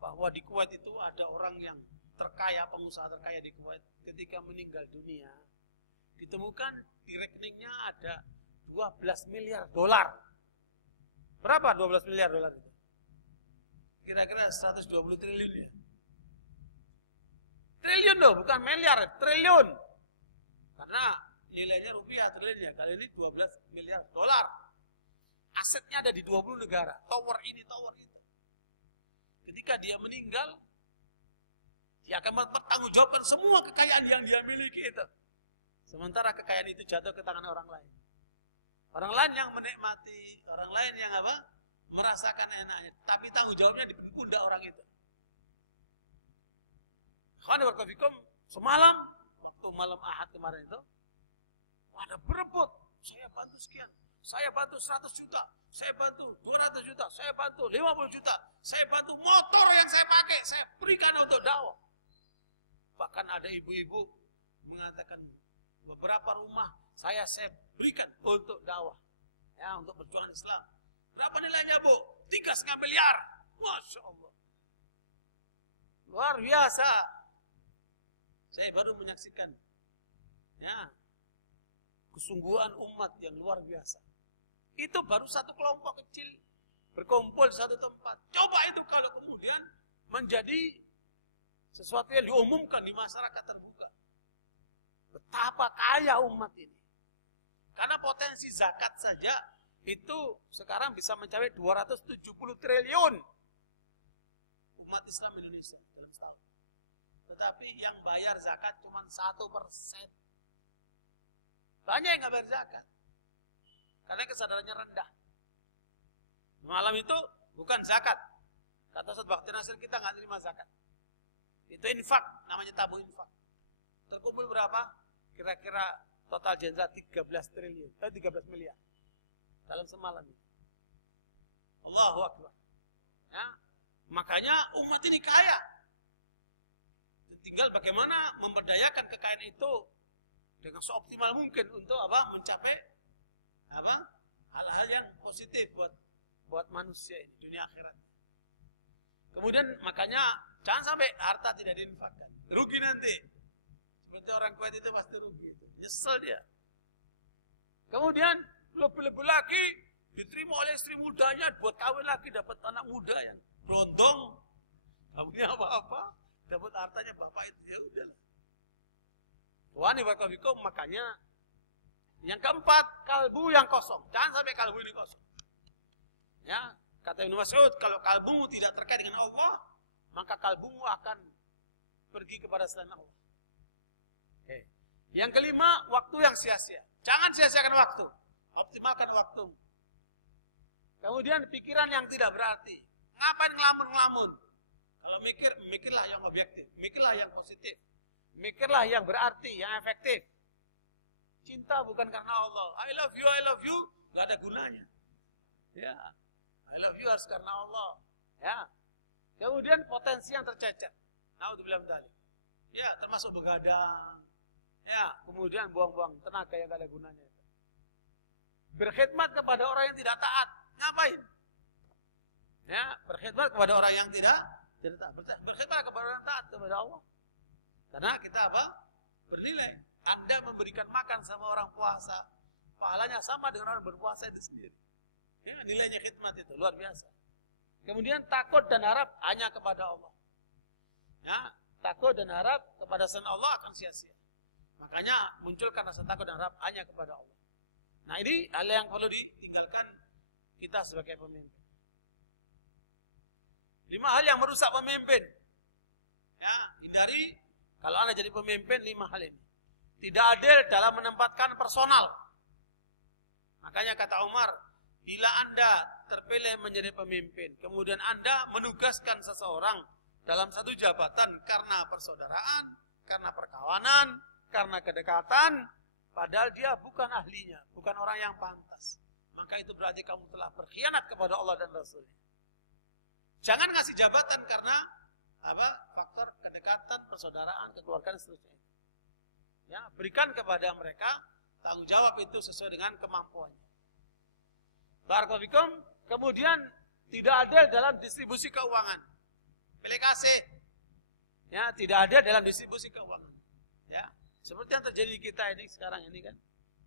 Bahwa di Kuwait itu ada orang yang terkaya, pengusaha terkaya di Kuwait, ketika meninggal dunia, ditemukan di rekeningnya ada 12 miliar dolar. Berapa 12 miliar dolar itu? Kira-kira 120 triliun ya. Triliun loh, bukan miliar, triliun. Karena nilainya rupiah triliunnya, kali ini 12 miliar dolar. Asetnya ada di 20 negara, tower ini, tower itu. Ketika dia meninggal, dia akan mempertanggungjawabkan semua kekayaan yang dia miliki itu. Sementara kekayaan itu jatuh ke tangan orang lain. Orang lain yang menikmati, orang lain yang apa? Merasakan enaknya. Tapi tanggung jawabnya di pundak orang itu. Semalam, waktu malam Ahad kemarin itu, ada berebut. Saya bantu sekian. Saya bantu 100 juta. Saya bantu 200 juta. Saya bantu 50 juta. Saya bantu motor yang saya pakai. Saya berikan untuk dakwah. Bahkan ada ibu-ibu mengatakan beberapa rumah saya berikan untuk dakwah. Ya, untuk perjuangan Islam. Berapa nilainya, Bu? 3,5 miliar. Masya Allah. Luar biasa. Saya baru menyaksikan. Ya. Kesungguhan umat yang luar biasa. Itu baru satu kelompok kecil berkumpul di satu tempat. Coba itu kalau kemudian menjadi sesuatu yang diumumkan di masyarakat terbuka. Betapa kaya umat ini. Karena potensi zakat saja itu sekarang bisa mencapai 270 triliun. Umat Islam Indonesia dalam setahun. Tetapi yang bayar zakat cuma 1%. Banyak yang nggak bayar zakat. Karena kesadarannya rendah. Malam itu bukan zakat. Kata Ustaz Bakti Nasir, kita nggak terima zakat. Itu infak, namanya tabung infak. Terkumpul berapa? Kira-kira total jenderal 13 triliun, 13 miliar. Dalam semalam itu. Allahu Akbar. Ya. Makanya umat ini kaya. Tinggal bagaimana memberdayakan kekayaan itu dengan seoptimal mungkin untuk apa? Mencapai apa? Hal-hal yang positif buat manusia ini, dunia akhirat. Kemudian makanya jangan sampai harta tidak diinfakkan. Rugi nanti. Seperti orang Kuwait itu pasti rugi itu. Nyesel dia. Kemudian lebih-lebih lagi diterima oleh istri mudanya, buat kawin lagi, dapat anak muda yang berondong. Kawinnya apa-apa, dapat hartanya bapak itu, ya udahlah. Wani barakallahu, makanya yang keempat, kalbu yang kosong. Jangan sampai kalbu ini kosong. Ya, kata Ibnu Mas'ud, kalau kalbumu tidak terkait dengan Allah, maka kalbumu akan pergi kepada selain Allah. Okay. Yang kelima, waktu yang sia-sia. Jangan sia-siakan waktu. Optimalkan waktu. Kemudian pikiran yang tidak berarti. Ngapain ngelamun-ngelamun? Kalau mikirlah yang objektif. Mikirlah yang positif. Mikirlah yang berarti, yang efektif. Cinta bukan karena Allah. I love you, gak ada gunanya. Ya, I love you harus karena Allah. Ya. Kemudian potensi yang tercecer. Naudzubillah min dzalik. Ya, termasuk begadang. Ya, kemudian buang-buang tenaga yang gak ada gunanya. Berkhidmat kepada orang yang tidak taat. Ngapain? Ya, berkhidmat kepada orang yang tidak taat. Berkhidmat kepada orang yang taat kepada Allah. Karena kita apa? Bernilai. Anda memberikan makan sama orang puasa, pahalanya sama dengan orang berpuasa itu sendiri. Ya, nilainya khidmat itu luar biasa. Kemudian takut dan harap hanya kepada Allah. Ya, takut dan harap kepada selain Allah akan sia-sia. Makanya munculkan rasa takut dan harap hanya kepada Allah. Nah, ini hal yang perlu ditinggalkan kita sebagai pemimpin. 5 hal yang merusak pemimpin. Ya, hindari kalau Anda jadi pemimpin 5 hal ini. Tidak adil dalam menempatkan personal. Makanya kata Umar, bila Anda terpilih menjadi pemimpin, kemudian Anda menugaskan seseorang dalam satu jabatan karena persaudaraan, karena perkawanan, karena kedekatan, padahal dia bukan ahlinya, bukan orang yang pantas, maka itu berarti kamu telah berkhianat kepada Allah dan Rasul-Nya. Jangan ngasih jabatan karena faktor kedekatan, persaudaraan, kekeluargaan, dan seterusnya. Ya, berikan kepada mereka tanggung jawab itu sesuai dengan kemampuannya. Barakallahu fikum. Kemudian tidak adil dalam distribusi keuangan. Pilih kasih. Ya, tidak adil dalam distribusi keuangan. Ya, seperti yang terjadi di kita ini sekarang ini kan.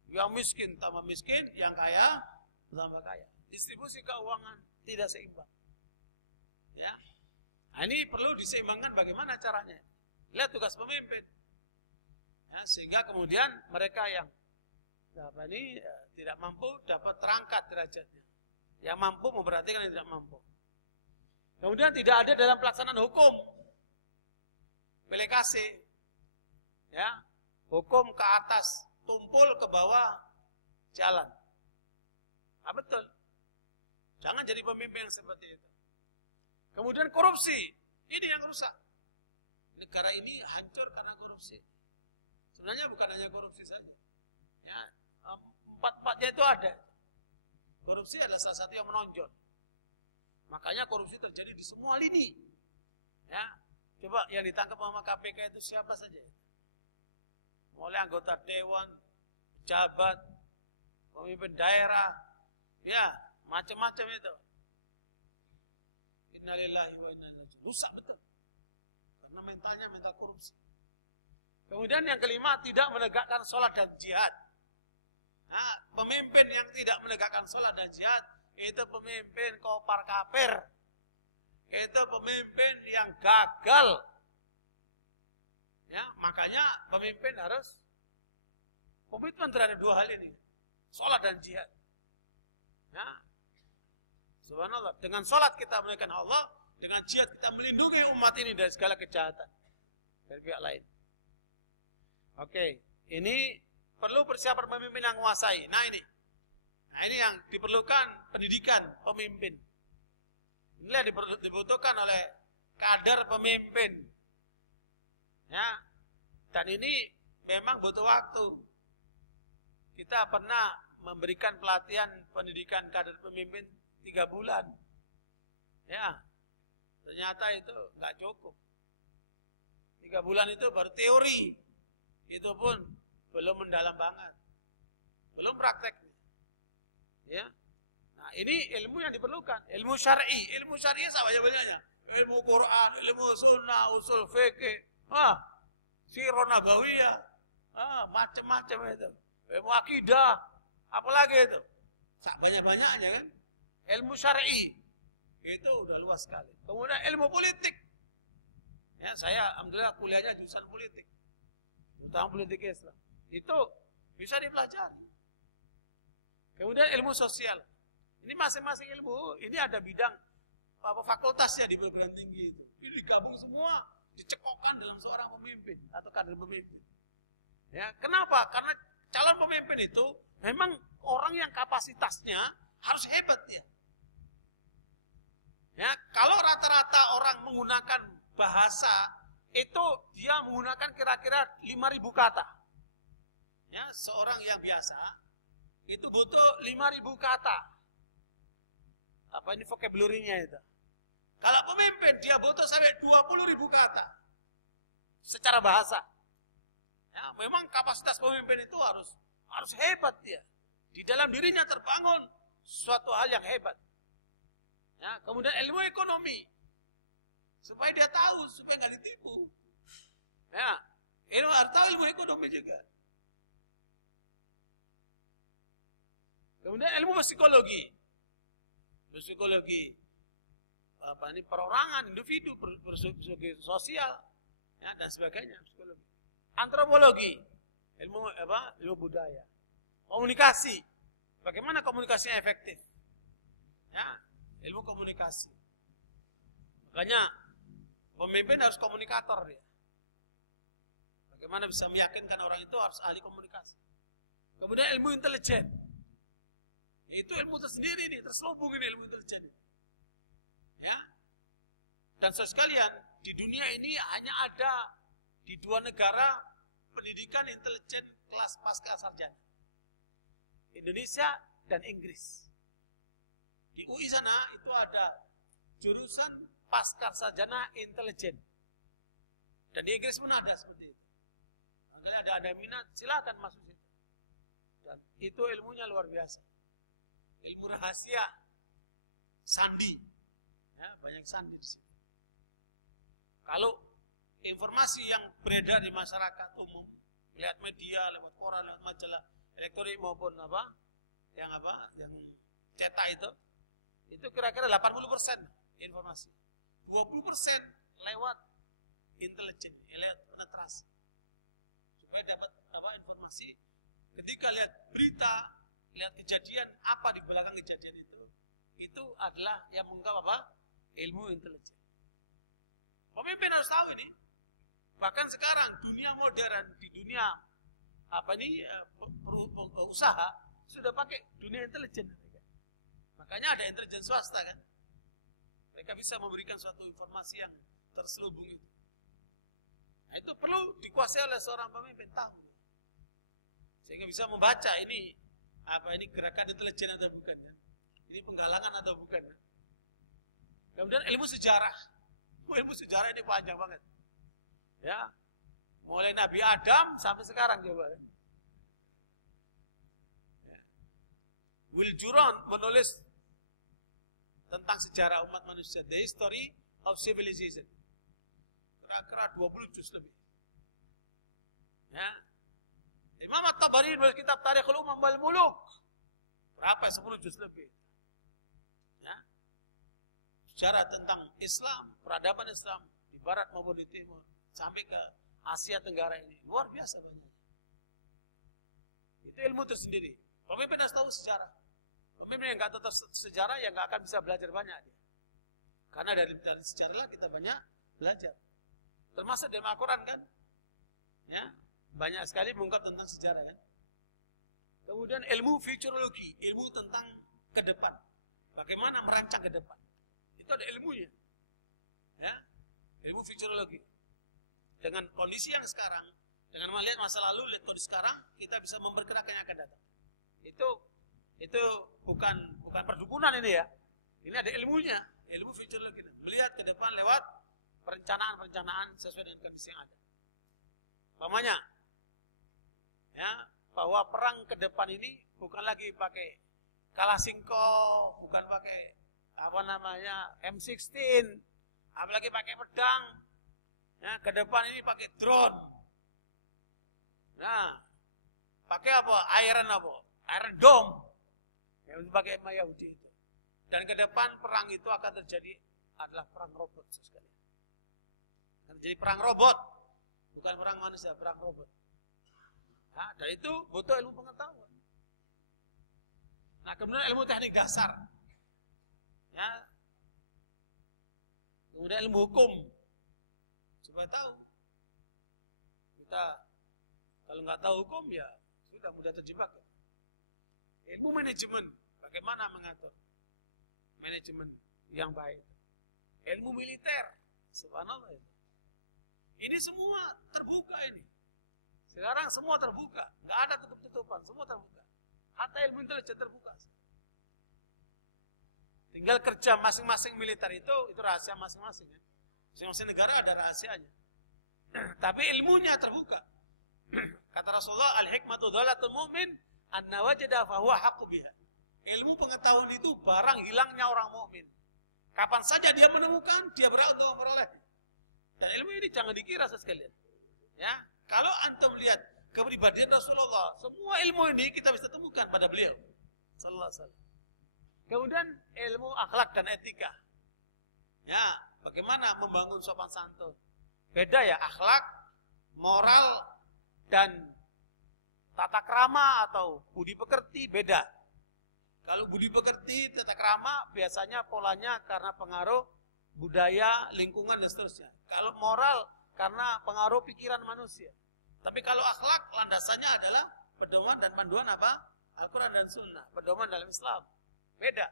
Yang miskin tambah miskin, yang kaya tambah kaya. Distribusi keuangan tidak seimbang. Ya. Nah, ini perlu diseimbangkan bagaimana caranya. Lihat tugas pemimpin. Ya, sehingga kemudian mereka yang tidak mampu dapat terangkat derajatnya. Yang mampu memperhatikan yang tidak mampu. Kemudian tidak ada dalam pelaksanaan hukum. Pilih kasih. Ya, hukum ke atas, tumpul ke bawah, jalan. Nah, betul. Jangan jadi pemimpin yang seperti itu. Kemudian korupsi. Ini yang rusak. Negara ini hancur karena korupsi. Sebenarnya bukan hanya korupsi saja. Ya, empat-empatnya itu ada. Korupsi adalah salah satu yang menonjol. Makanya korupsi terjadi di semua lini. Ya, coba yang ditangkap sama KPK itu siapa saja? Mulai anggota dewan, pejabat, pemimpin daerah, ya macam-macam itu. Innalillahi wa inna ilaihi raji'un. Rusak betul. Karena mentalnya mental korupsi. Kemudian yang kelima, tidak menegakkan sholat dan jihad. Nah, pemimpin yang tidak menegakkan sholat dan jihad, itu pemimpin kopar kafir. Itu pemimpin yang gagal. Ya, makanya pemimpin harus komitmen terhadap dua hal ini. Sholat dan jihad. Ya. Subhanallah, dengan sholat kita memuliakan Allah, dengan jihad kita melindungi umat ini dari segala kejahatan dari pihak lain. Oke, ini perlu persiapan pemimpin yang menguasai. Nah ini yang diperlukan pendidikan pemimpin. Inilah yang dibutuhkan oleh kader pemimpin. Ya, dan ini memang butuh waktu. Kita pernah memberikan pelatihan pendidikan kader pemimpin 3 bulan. Ya, ternyata itu nggak cukup. 3 bulan itu baru teori. Itu pun belum mendalam banget. Belum praktek. Ya. Nah, ini ilmu yang diperlukan. Ilmu syar'i. Ilmu syar'i sama aja banyaknya. Ilmu Quran, ilmu sunnah, usul fikih. Sirah nabawiyah. Macam-macam itu. Ilmu akidah. Apalagi itu. Banyak-banyaknya kan. Ilmu syar'i. Itu udah luas sekali. Kemudian ilmu politik. Ya, saya alhamdulillah kuliahnya jurusan politik. Terutama politik Islam. Itu bisa dipelajari. Kemudian ilmu sosial. Ini masing-masing ilmu, ini ada bidang fakultasnya di perguruan tinggi itu. Ini digabung semua, dicekokkan dalam seorang pemimpin atau kader pemimpin. Ya, kenapa? Karena calon pemimpin itu memang orang yang kapasitasnya harus hebat ya. Ya, kalau rata-rata orang menggunakan bahasa itu dia menggunakan kira-kira 5.000 kata. Ya, seorang yang biasa itu butuh 5.000 kata. Apa ini vocabulary-nya itu? Kalau pemimpin dia butuh sampai 20.000 kata secara bahasa. Ya, memang kapasitas pemimpin itu harus hebat dia. Di dalam dirinya terbangun suatu hal yang hebat. Ya, kemudian ilmu ekonomi. Supaya dia tahu, supaya nggak ditipu. Ya, harus tahu ilmu ekonomi juga. Kemudian ilmu psikologi. Psikologi perorangan, individu, psikologi sosial, ya, dan sebagainya. Psikologi. Antropologi, ilmu budaya. Komunikasi, bagaimana komunikasinya efektif. Ya, ilmu komunikasi. Makanya pemimpin harus komunikator dia. Bagaimana bisa meyakinkan orang itu harus ahli komunikasi. Kemudian ilmu intelijen. Itu ilmu tersendiri nih, terselubung ini ilmu intelijen. Ya. Dan sekalian, di dunia ini hanya ada di 2 negara pendidikan intelijen kelas pasca sarjana. Indonesia dan Inggris. Di UI sana itu ada jurusan pasca sarjana intelijen. Dan di Inggris pun ada seperti itu. Makanya ada minat, silakan masuk situ. Dan itu ilmunya luar biasa. Ilmu rahasia, sandi. Ya, banyak sandi di situ. Kalau informasi yang beredar di masyarakat umum, lihat media, lewat koran, lewat majalah elektronik maupun yang cetak itu kira-kira 80% informasi. 20% lewat intelijen, lewat penetrasi. Supaya dapat informasi. Ketika lihat berita, lihat kejadian apa di belakang kejadian itu adalah yang mengungkap ilmu intelijen. Pemimpin harus tahu ini. Bahkan sekarang dunia modern, di dunia usaha sudah pakai dunia intelijen. Makanya ada intelijen swasta kan. Mereka bisa memberikan suatu informasi yang terselubung itu. Nah, itu perlu dikuasai oleh seorang pemimpin, tahu. Sehingga bisa membaca ini gerakan intelijen atau bukan kan? Ini penggalangan atau bukan kan? Kemudian ilmu sejarah. Ilmu sejarah ini panjang banget. Ya. Mulai Nabi Adam sampai sekarang coba. Ya. Will Juron menulis tentang sejarah umat manusia, The History of Civilization. Kira-kira 20 juz lebih. Ya. Imam At-Tabari menulis kitab Tarikhul Umam wal Muluk. Berapa? 10 juz lebih. Ya. Sejarah tentang Islam, peradaban Islam di barat maupun di timur, sampai ke Asia Tenggara ini luar biasa banyak. Itu ilmu tersendiri. Pemimpin harus tahu sejarah. Pemimpin yang nggak tahu sejarah yang nggak akan bisa belajar banyak dia. Karena dari sejarah kita banyak belajar. Termasuk dalam Al-Quran kan, ya banyak sekali mengungkap tentang sejarah kan. Kemudian ilmu futurologi, ilmu tentang ke depan, bagaimana merancang ke depan. Itu ada ilmunya, ya, ilmu futurologi. Dengan kondisi yang sekarang, dengan melihat masa lalu, lihat kondisi sekarang, kita bisa memperkirakan yang akan datang. Itu bukan perdukunan ini ya. Ini ada ilmunya, ilmu futurologi. Melihat ke depan lewat perencanaan sesuai dengan kondisi yang ada. Umpamanya, ya, bahwa perang ke depan ini bukan lagi pakai Kalashnikov, bukan pakai M16, apalagi pakai pedang. Ya, ke depan ini pakai drone. Nah, pakai Iron Dome. Yang pakai Yahudi itu. Dan ke depan perang itu akan terjadi adalah perang robot sekali. Akan terjadi perang robot, bukan perang manusia, perang robot. Nah, dan itu butuh ilmu pengetahuan. Nah, kemudian ilmu teknik dasar. Ya. Kemudian ilmu hukum. Supaya tahu. Kita kalau nggak tahu hukum ya sudah mudah terjebak. Ilmu manajemen, bagaimana mengatur manajemen yang baik. Ilmu militer, subhanallah. Ini semua terbuka ini. Sekarang semua terbuka, nggak ada tutup-tutupan, semua terbuka. Hatta ilmu intelijen terbuka. Tinggal kerja masing-masing militer itu rahasia masing-masing. Ya. Masing-masing negara ada rahasianya. Tapi ilmunya terbuka. Kata Rasulullah, al-hikmatu dhalatul mu'min anna wajada fa huwa haqqu biha. Ilmu pengetahuan itu barang hilangnya orang mukmin. Kapan saja dia menemukan, dia berhak untuk memperoleh. Dan ilmu ini jangan dikira sekalian. Ya, kalau antum lihat kepribadian Rasulullah, semua ilmu ini kita bisa temukan pada beliau sallallahu alaihi wasallam. Kemudian ilmu akhlak dan etika. Ya, bagaimana membangun sopan santun. Beda ya akhlak, moral dan tata krama atau budi pekerti beda. Kalau budi pekerti, tata krama biasanya polanya karena pengaruh budaya, lingkungan dan seterusnya. Kalau moral karena pengaruh pikiran manusia. Tapi kalau akhlak landasannya adalah pedoman dan panduan apa? Al-Quran dan Sunnah, pedoman dalam Islam. Beda.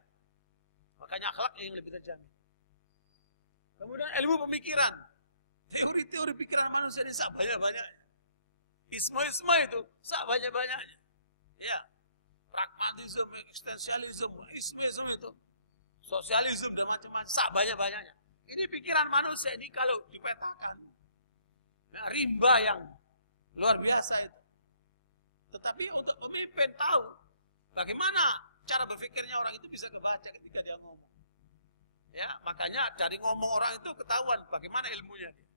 Makanya akhlak yang lebih terjamin. Kemudian ilmu pemikiran. Teori-teori pikiran manusia ini sak banyak-banyaknya. Isma itu sak banyak-banyaknya. Ya. Pragmatisme, eksistensialisme, ismisme itu. Sosialisme dan macam-macam sak banyak-banyaknya. Ini pikiran manusia ini kalau dipetakan. Nah, rimba yang luar biasa itu. Tetapi untuk pemimpin tahu bagaimana cara berpikirnya orang itu bisa kebaca ketika dia ngomong. Ya, makanya dari ngomong orang itu ketahuan bagaimana ilmunya dia.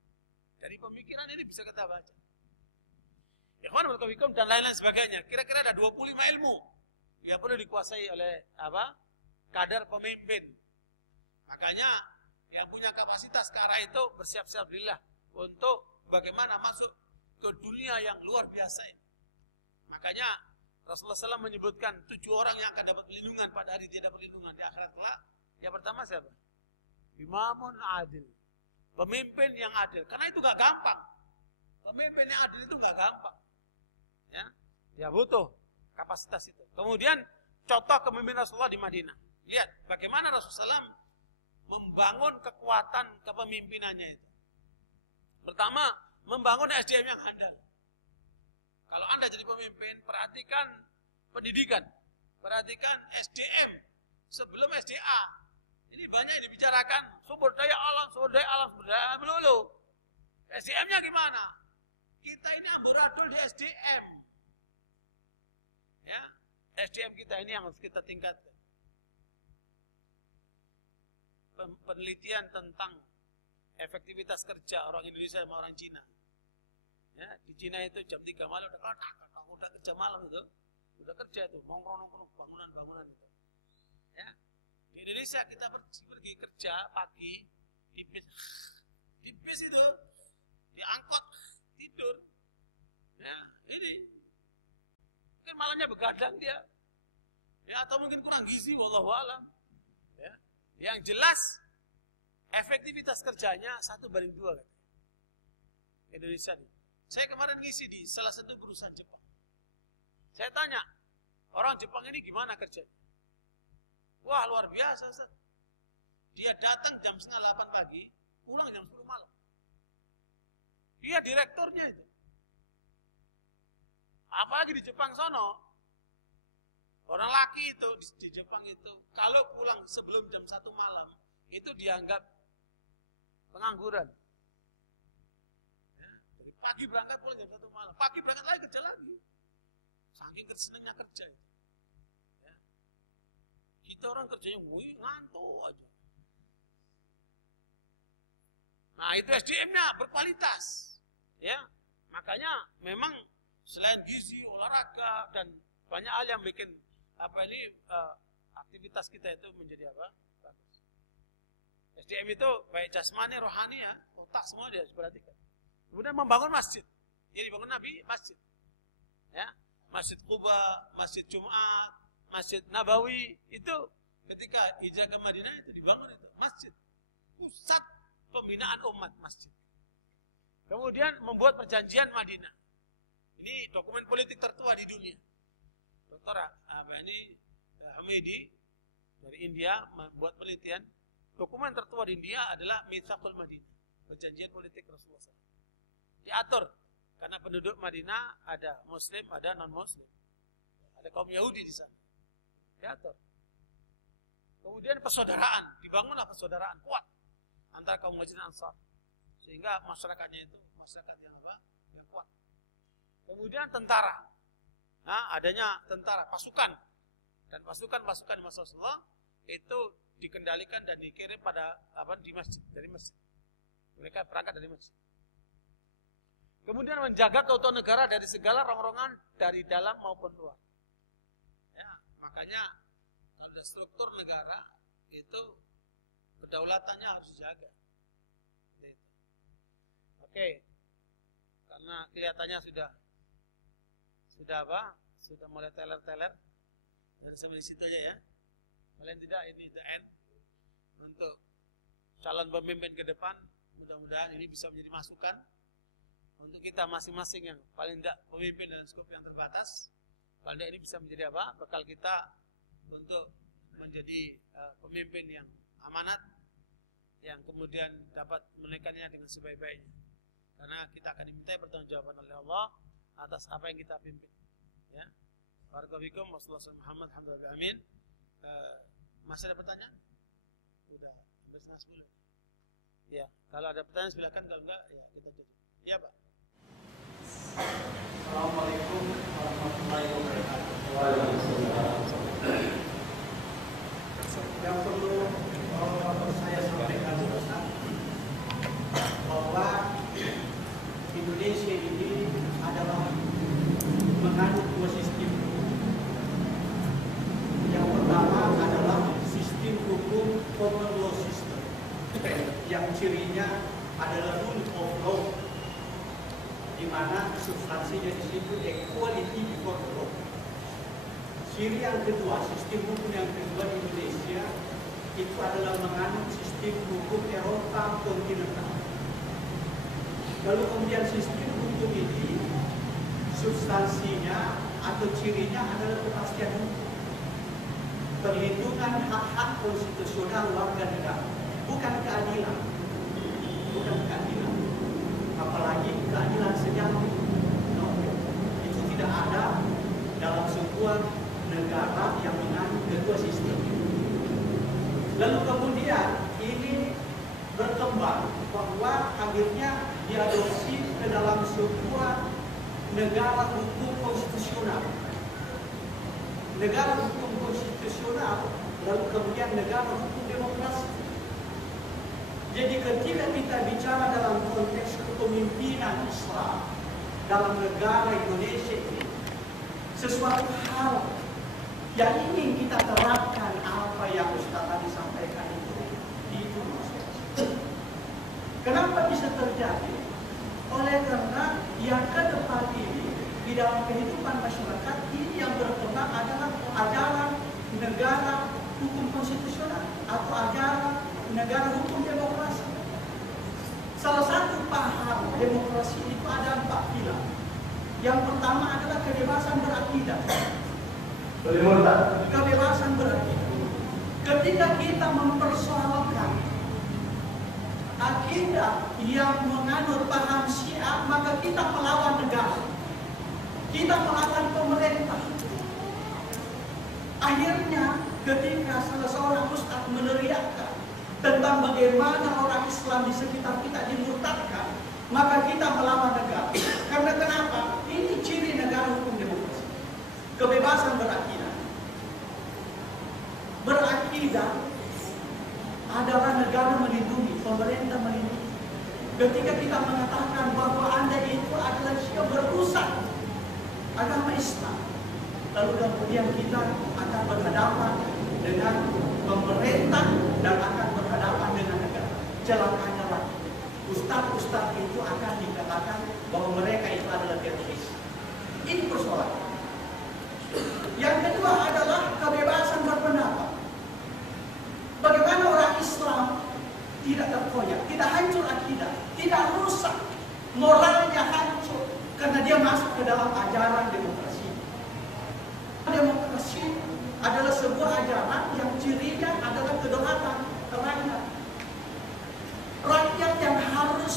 Dari pemikiran ini bisa kita baca. Ikhwan fillah dan lain-lain sebagainya. Kira-kira ada 25 ilmu yang perlu dikuasai oleh kadar pemimpin. Makanya yang punya kapasitas ke arah itu bersiap-siap dirilah untuk bagaimana masuk ke dunia yang luar biasa ini. Makanya Rasulullah SAW menyebutkan 7 orang yang akan dapat perlindungan pada hari tidak perlindungan di akhirat kelak. Yang pertama siapa? Imamun adil. Pemimpin yang adil. Karena itu gak gampang. Pemimpin yang adil itu gak gampang. Ya, dia butuh kapasitas itu. Kemudian contoh kepemimpinan Rasulullah di Madinah. Lihat bagaimana Rasulullah SAW membangun kekuatan kepemimpinannya itu. Pertama, membangun SDM yang handal. Kalau Anda jadi pemimpin, perhatikan pendidikan, perhatikan SDM sebelum SDA. Ini banyak yang dibicarakan sumber daya alam, melulu. SDM-nya gimana? Kita ini amburadul di SDM. Ya, SDM kita ini yang harus kita tingkatkan. Penelitian tentang efektivitas kerja orang Indonesia sama orang Cina. Ya, di Cina itu jam 3 malam udah kerja malam itu. Udah kerja itu, nongkrong bangunan-bangunan itu. Ya. Di Indonesia kita pergi kerja pagi di bis itu, di angkot tidur. Ya, ini mungkin malamnya begadang dia. Ya, atau mungkin kurang gizi, wallahu alam. Ya. Yang jelas efektivitas kerjanya 1:2 kan. Indonesia nih. Saya kemarin ngisi di salah satu perusahaan Jepang. Saya tanya, orang Jepang ini gimana kerjanya? Wah, luar biasa, Ustaz. Dia datang jam 7:30 pagi, pulang jam 10 malam. Dia direkturnya itu. Apalagi di Jepang sono, orang laki itu di Jepang itu, kalau pulang sebelum jam 1 malam, itu dianggap pengangguran. Ya, dari pagi berangkat pulang jam 1 malam, pagi berangkat lagi kerja lagi. Saking senengnya kerja itu. Ya. Kita orang kerjanya ngantuk aja. Nah, itu SDM-nya berkualitas. Ya, makanya memang selain gizi, olahraga dan banyak hal yang bikin aktivitas kita itu menjadi bagus. SDM itu baik jasmani, rohani ya, otak semua dia harus perhatikan. Kemudian membangun masjid. Jadi bangun Nabi masjid. Ya, Masjid Quba, Masjid Jumat, Masjid Nabawi itu ketika hijrah ke Madinah itu dibangun itu masjid. Pusat pembinaan umat masjid. Kemudian membuat perjanjian Madinah. Ini dokumen politik tertua di dunia. Dr. Hamidi dari India membuat penelitian. Dokumen tertua di India adalah Mitsaqul Madinah. Perjanjian politik Rasulullah SAW. Diatur. Karena penduduk Madinah ada Muslim, ada non-Muslim. Ada kaum Yahudi di sana. Diatur. Kemudian persaudaraan. Dibangunlah persaudaraan kuat antara kaum Muhajirin dan Ansar. Sehingga masyarakatnya itu masyarakat yang kuat. Kemudian tentara. Nah, adanya tentara, pasukan. Dan pasukan-pasukan di masa Rasulullah itu dikendalikan dan dikirim pada di masjid, dari masjid. Mereka berangkat dari masjid. Kemudian menjaga keutuhan negara dari segala rongrongan dari dalam maupun luar. Ya, makanya kalau ada struktur negara itu kedaulatannya harus dijaga. Oke. Karena kelihatannya sudah mulai teler-teler. Dan sampai di situ aja ya. Paling tidak ini the end untuk calon pemimpin ke depan. Mudah-mudahan ini bisa menjadi masukan untuk kita masing-masing yang paling tidak pemimpin dalam skop yang terbatas. Paling tidak ini bisa menjadi bekal kita untuk menjadi pemimpin yang amanat, yang kemudian dapat menunaikannya dengan sebaik-baiknya. Karena kita akan diminta pertanggungjawaban oleh Allah atas apa yang kita pimpin. Ya. Barakallahu wasallallahu Muhammad alhamdulillah amin. Masih ada pertanyaan? Udah hampir 9:30. Ya, kalau ada pertanyaan silakan, kalau enggak ya kita tutup. Ya, Pak. Assalamualaikum warahmatullahi wabarakatuh. Yang perlu saya sampaikan Ustaz, bahwa Indonesia ini adalah menganut dua sistem. Yang pertama adalah sistem hukum common law system, yang cirinya adalah rule of law, di mana substansinya di situ equality before the law. Ciri yang kedua, sistem hukum yang kedua di Indonesia itu adalah menganut sistem hukum Eropa kontinental. Lalu kemudian sistem hukum ini substansinya atau cirinya adalah kepastian hukum, perlindungan hak-hak konstitusional warga negara, bukan keadilan, apalagi keadilan sejati. No, itu tidak ada dalam sebuah negara yang menganut kedua sistem. Lalu kemudian ini berkembang bahwa akhirnya diadopsi ke dalam sebuah negara hukum konstitusional. Negara hukum konstitusional, lalu kemudian negara hukum demokrasi. Jadi ketika kita bicara dalam konteks kepemimpinan Islam dalam negara Indonesia ini, sesuatu hal yang ingin kita terapkan apa yang Ustaz tadi sampaikan itu kenapa bisa terjadi? Oleh karena yang ke depan ini di dalam kehidupan masyarakat ini yang berkembang adalah ajaran negara hukum konstitusional atau ajaran negara hukum demokrasi. Salah satu paham demokrasi itu ada 4 pilar. Yang pertama adalah kebebasan berakidah. Kebebasan berakidah. Ketika kita mempersoalkan akidah yang menganut paham Syiah, maka kita melawan negara. Kita melawan pemerintah. Akhirnya ketika salah seorang ustaz meneriakkan tentang bagaimana orang Islam di sekitar kita dimurtadkan, maka kita melawan negara. Karena kenapa? Ini ciri negara hukum demokrasi. Kebebasan berakidah. Berakidah adalah negara melindungi, pemerintah melindungi. Ketika kita mengatakan bahwa Anda itu adalah Syiah berusak agama Islam, lalu kemudian kita akan berhadapan dengan pemerintah dan akan berhadapan dengan negara. Celakanya lagi, ustaz-ustaz itu akan dikatakan bahwa mereka itu adalah teroris. Ini persoalan. Yang kedua adalah kebebasan berpendapat. Bagaimana orang Islam tidak terkoyak, tidak hancur akidah, tidak rusak, moralnya hancur karena dia masuk ke dalam ajaran demokrasi. Demokrasi adalah sebuah ajaran yang cirinya adalah kedaulatan rakyat. Rakyat yang harus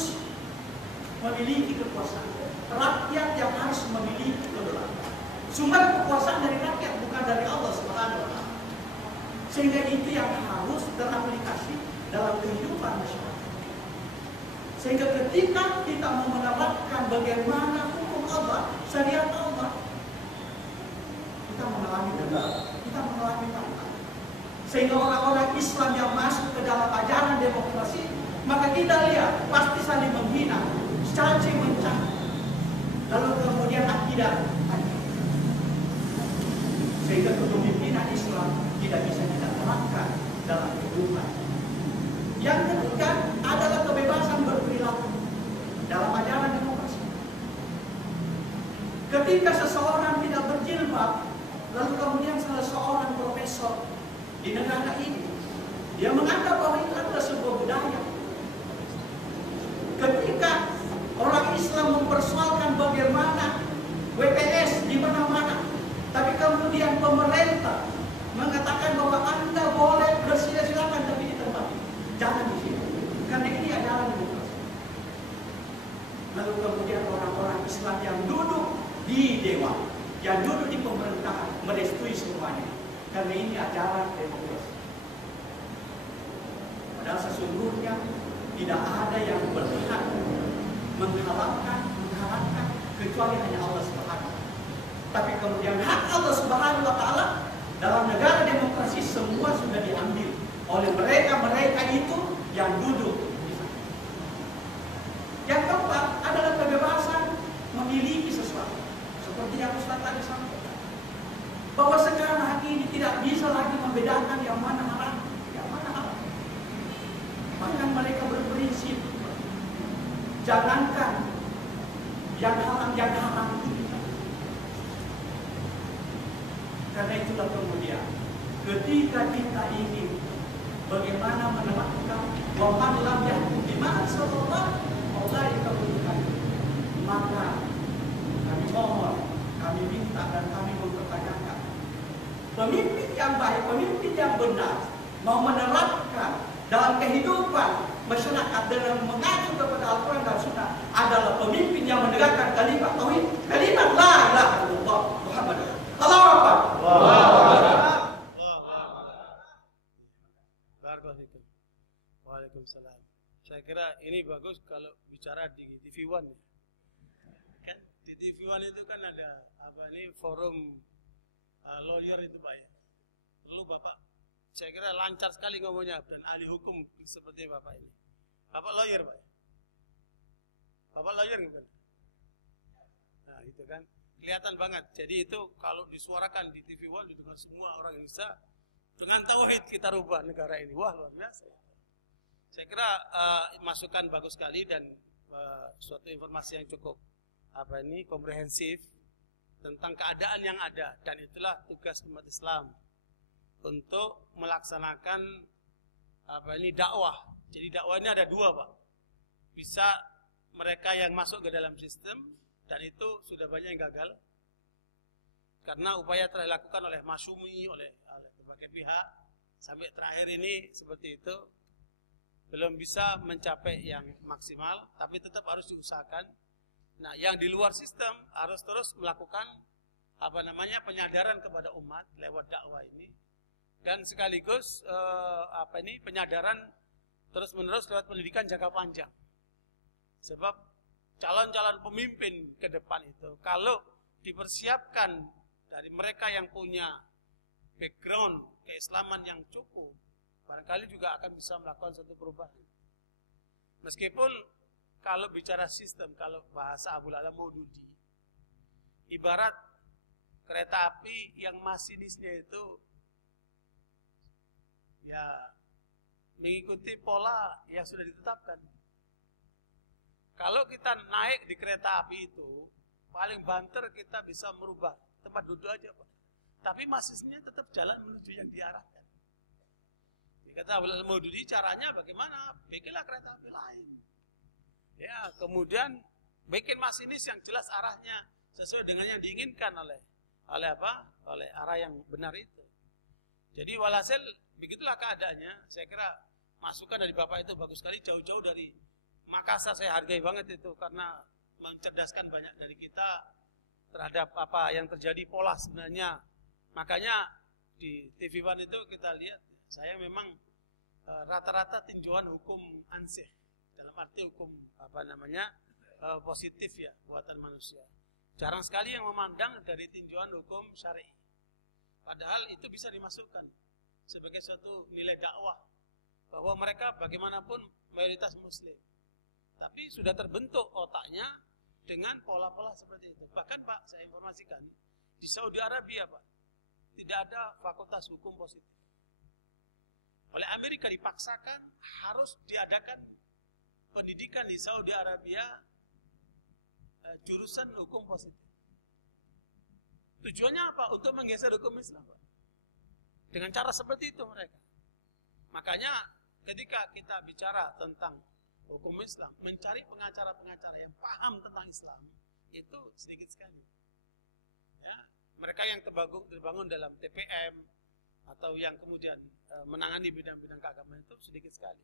memiliki kekuasaan, rakyat yang harus memiliki kedaulatan. Sumber kekuasaan dari rakyat, bukan dari Allah Subhanahu wa Ta'ala. Sehingga itu yang harus teraplikasi dalam kehidupan masyarakat. Sehingga ketika kita mau menerapkan bagaimana hukum Allah, syariat Allah, kita mengalami kendala, kita mengalami tantangan. Sehingga orang-orang Islam yang masuk ke dalam ajaran demokrasi, maka kita lihat pasti saling menghina, caci mencaci, lalu kemudian akidah. Sehingga kepemimpinan Islam tidak bisa kita terapkan dalam kehidupan. Yang ketiga adalah kebebasan berperilaku dalam ajaran demokrasi. Ketika seseorang tidak berjilbab, lalu kemudian salah seorang profesor di negara ini, dia menganggap bahwa itu adalah sebuah budaya. Ketika orang Islam mempersoalkan bagaimana WPS di mana-mana, tapi kemudian pemerintah mengatakan bahwa Anda boleh bersilakan tapi di tempat ini, jangan di sini, karena ini ajaran demokrasi. Lalu kemudian orang-orang Islam yang duduk di dewan, yang duduk di pemerintahan, merestui semuanya, karena ini ajaran demokrasi. Padahal sesungguhnya tidak ada yang berhak mengharapkan kecuali hanya Allah Subhanahu. Tapi kemudian hak Allah Subhanahu wa taala dalam negara demokrasi semua sudah diambil oleh mereka itu yang duduk di sana. Yang keempat adalah kebebasan memiliki sesuatu. Seperti yang Ustaz tadi sampaikan, bahwa sekarang hari ini tidak bisa lagi membedakan yang mana haram, yang mana halal. Bahkan mereka berprinsip, jangankan yang haram itu. Karena itulah kemudian ketika kita ingin bagaimana menerapkan wa man lam yahkum bima anzalallah faulaika humul kafirun, maka kami mohon, kami minta dan kami mempertanyakan pemimpin yang baik, pemimpin yang benar mau menerapkan dalam kehidupan masyarakat dengan mengacu kepada Al-Quran dan Sunnah adalah pemimpin yang menegakkan kalimat tauhid, kalimat la ilaha illallah Muhammad Allahu Akbar. Waalaikumsalam. Saya kira ini bagus kalau bicara di TV One. Kan di TV One itu kan ada forum lawyer itu Pak ya. Lalu Bapak, saya kira lancar sekali ngomongnya dan ahli hukum seperti Bapak ini. Bapak lawyer Pak. Bapak lawyer bukan? Nah itu kan kelihatan banget. Jadi itu kalau disuarakan di TV One didengar semua orang Indonesia. Dengan tauhid kita rubah negara ini. Wah luar biasa. Saya kira masukan bagus sekali dan suatu informasi yang cukup komprehensif tentang keadaan yang ada, dan itulah tugas umat Islam untuk melaksanakan dakwah. Jadi dakwah ini ada dua Pak. Bisa mereka yang masuk ke dalam sistem, dan itu sudah banyak yang gagal karena upaya telah dilakukan oleh Masyumi, oleh berbagai pihak sampai terakhir ini seperti itu, belum bisa mencapai yang maksimal, tapi tetap harus diusahakan. Nah, yang di luar sistem harus terus melakukan penyadaran kepada umat lewat dakwah ini, dan sekaligus penyadaran terus-menerus lewat pendidikan jangka panjang. Sebab calon-calon pemimpin ke depan itu kalau dipersiapkan dari mereka yang punya background keislaman yang cukup, barangkali juga akan bisa melakukan suatu perubahan. Meskipun kalau bicara sistem, kalau bahasa Abul Ala Maududi, ibarat kereta api yang masinisnya itu ya mengikuti pola yang sudah ditetapkan. Kalau kita naik di kereta api itu, paling banter kita bisa merubah tempat duduk aja Pak. Tapi masinisnya tetap jalan menuju yang diarahkan. Kata Abul Ala Maududi, caranya bagaimana? Bikinlah kereta api lain. Ya, kemudian bikin masinis yang jelas arahnya sesuai dengan yang diinginkan oleh arah yang benar itu. Jadi walhasil begitulah keadaannya. Saya kira masukan dari Bapak itu bagus sekali, jauh-jauh dari Makassar saya hargai banget itu karena mencerdaskan banyak dari kita terhadap apa yang terjadi pola sebenarnya. Makanya di TV One itu kita lihat, saya memang rata-rata tinjauan hukum ansih, dalam arti hukum positif ya, buatan manusia. Jarang sekali yang memandang dari tinjauan hukum syar'i. Padahal itu bisa dimasukkan sebagai suatu nilai dakwah, bahwa mereka bagaimanapun mayoritas muslim, tapi sudah terbentuk otaknya dengan pola-pola seperti itu. Bahkan Pak, saya informasikan, di Saudi Arabia Pak, tidak ada fakultas hukum positif. Oleh Amerika dipaksakan harus diadakan pendidikan di Saudi Arabia jurusan hukum positif. Tujuannya apa? Untuk menggeser hukum Islam Pak. Dengan cara seperti itu mereka. Makanya ketika kita bicara tentang hukum Islam, mencari pengacara-pengacara yang paham tentang Islam itu sedikit sekali. Ya, mereka yang terbangun dalam TPM atau yang kemudian menangani bidang-bidang keagamaan itu sedikit sekali.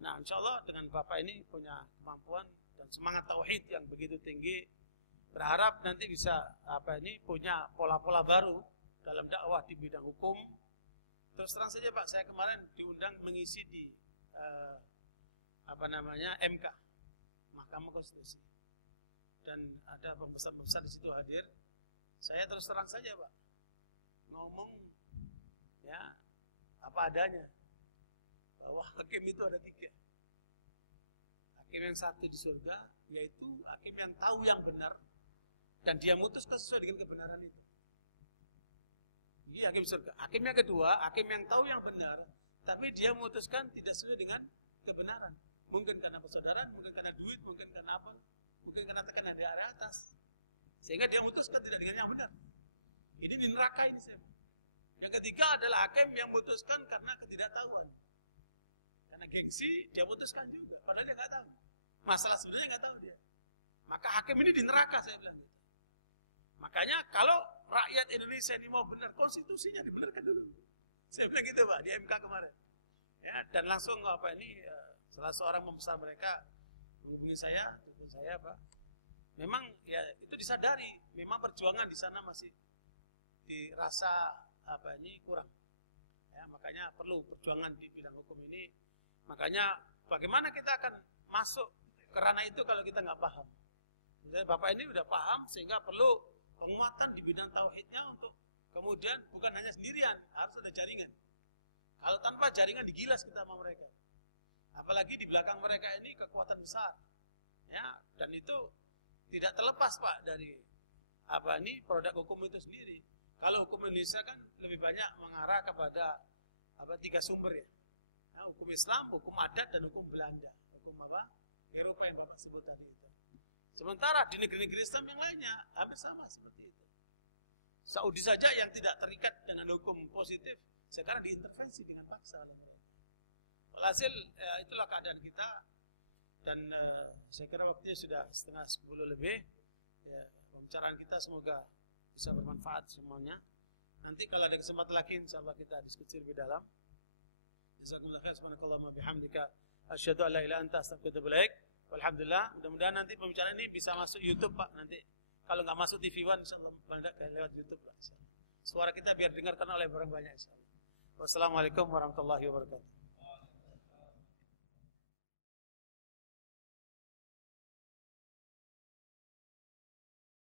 Nah, insya Allah dengan Bapak ini punya kemampuan dan semangat tauhid yang begitu tinggi, berharap nanti bisa punya pola-pola baru dalam dakwah di bidang hukum. Terus terang saja Pak, saya kemarin diundang mengisi di MK, Mahkamah Konstitusi. Dan ada pembesar-pembesar di situ hadir. Saya terus terang saja, Pak, ngomong ya apa adanya, bahwa hakim itu ada 3. Hakim yang satu di surga, yaitu hakim yang tahu yang benar dan dia memutuskan sesuai dengan kebenaran itu. Ini hakim surga. Hakim yang kedua, hakim yang tahu yang benar, tapi dia memutuskan tidak sesuai dengan kebenaran. Mungkin karena persaudaraan, mungkin karena duit, mungkin karena apa, mungkin karena tekanan dari atas, sehingga dia memutuskan tidak dengan yang benar. Ini di neraka ini saya. Yang ketiga adalah hakim yang memutuskan karena ketidaktahuan. Karena gengsi, dia memutuskan juga, padahal dia nggak tahu. Masalah sebenarnya nggak tahu dia. Maka hakim ini di neraka, saya bilang gitu. Makanya kalau rakyat Indonesia ini mau benar, konstitusinya dibenarkan dulu. Saya bilang gitu, Pak, di MK kemarin. Ya, dan langsung salah seorang pembesar mereka menghubungi saya, telepon saya, Pak. Memang ya itu disadari, memang perjuangan di sana masih dirasa kurang. Ya, makanya perlu perjuangan di bidang hukum ini. Makanya bagaimana kita akan masuk ke ranah itu kalau kita nggak paham. Misalnya Bapak ini udah paham sehingga perlu penguatan di bidang tauhidnya untuk kemudian bukan hanya sendirian, harus ada jaringan. Kalau tanpa jaringan digilas kita sama mereka. Apalagi di belakang mereka ini kekuatan besar. Ya, dan itu tidak terlepas, Pak, dari produk hukum itu sendiri. Kalau hukum Indonesia kan lebih banyak mengarah kepada 3 sumber ya. Nah, hukum Islam, hukum adat, dan hukum Belanda. Hukum Eropa yang Bapak sebut tadi itu. Sementara di negeri-negeri Islam yang lainnya hampir sama seperti itu. Saudi saja yang tidak terikat dengan hukum positif sekarang diintervensi dengan paksa. Alhasil itulah keadaan kita. Dan saya kira waktunya sudah 9:30 lebih. Ya, pembicaraan kita semoga bisa bermanfaat semuanya. Nanti kalau ada kesempatan lagi insyaallah kita diskusi lebih dalam. Jazakumullah khair, subhanakallahumma bihamdika asyhadu an la ilaha illa anta astaghfiruka wa atubu ilaik. Alhamdulillah, mudah-mudahan nanti pembicaraan ini bisa masuk YouTube, Pak. Nanti kalau nggak masuk TV One insyaallah lewat YouTube, Pak. Suara kita biar dengarkan oleh orang banyak insyaallah. Wassalamualaikum warahmatullahi wabarakatuh.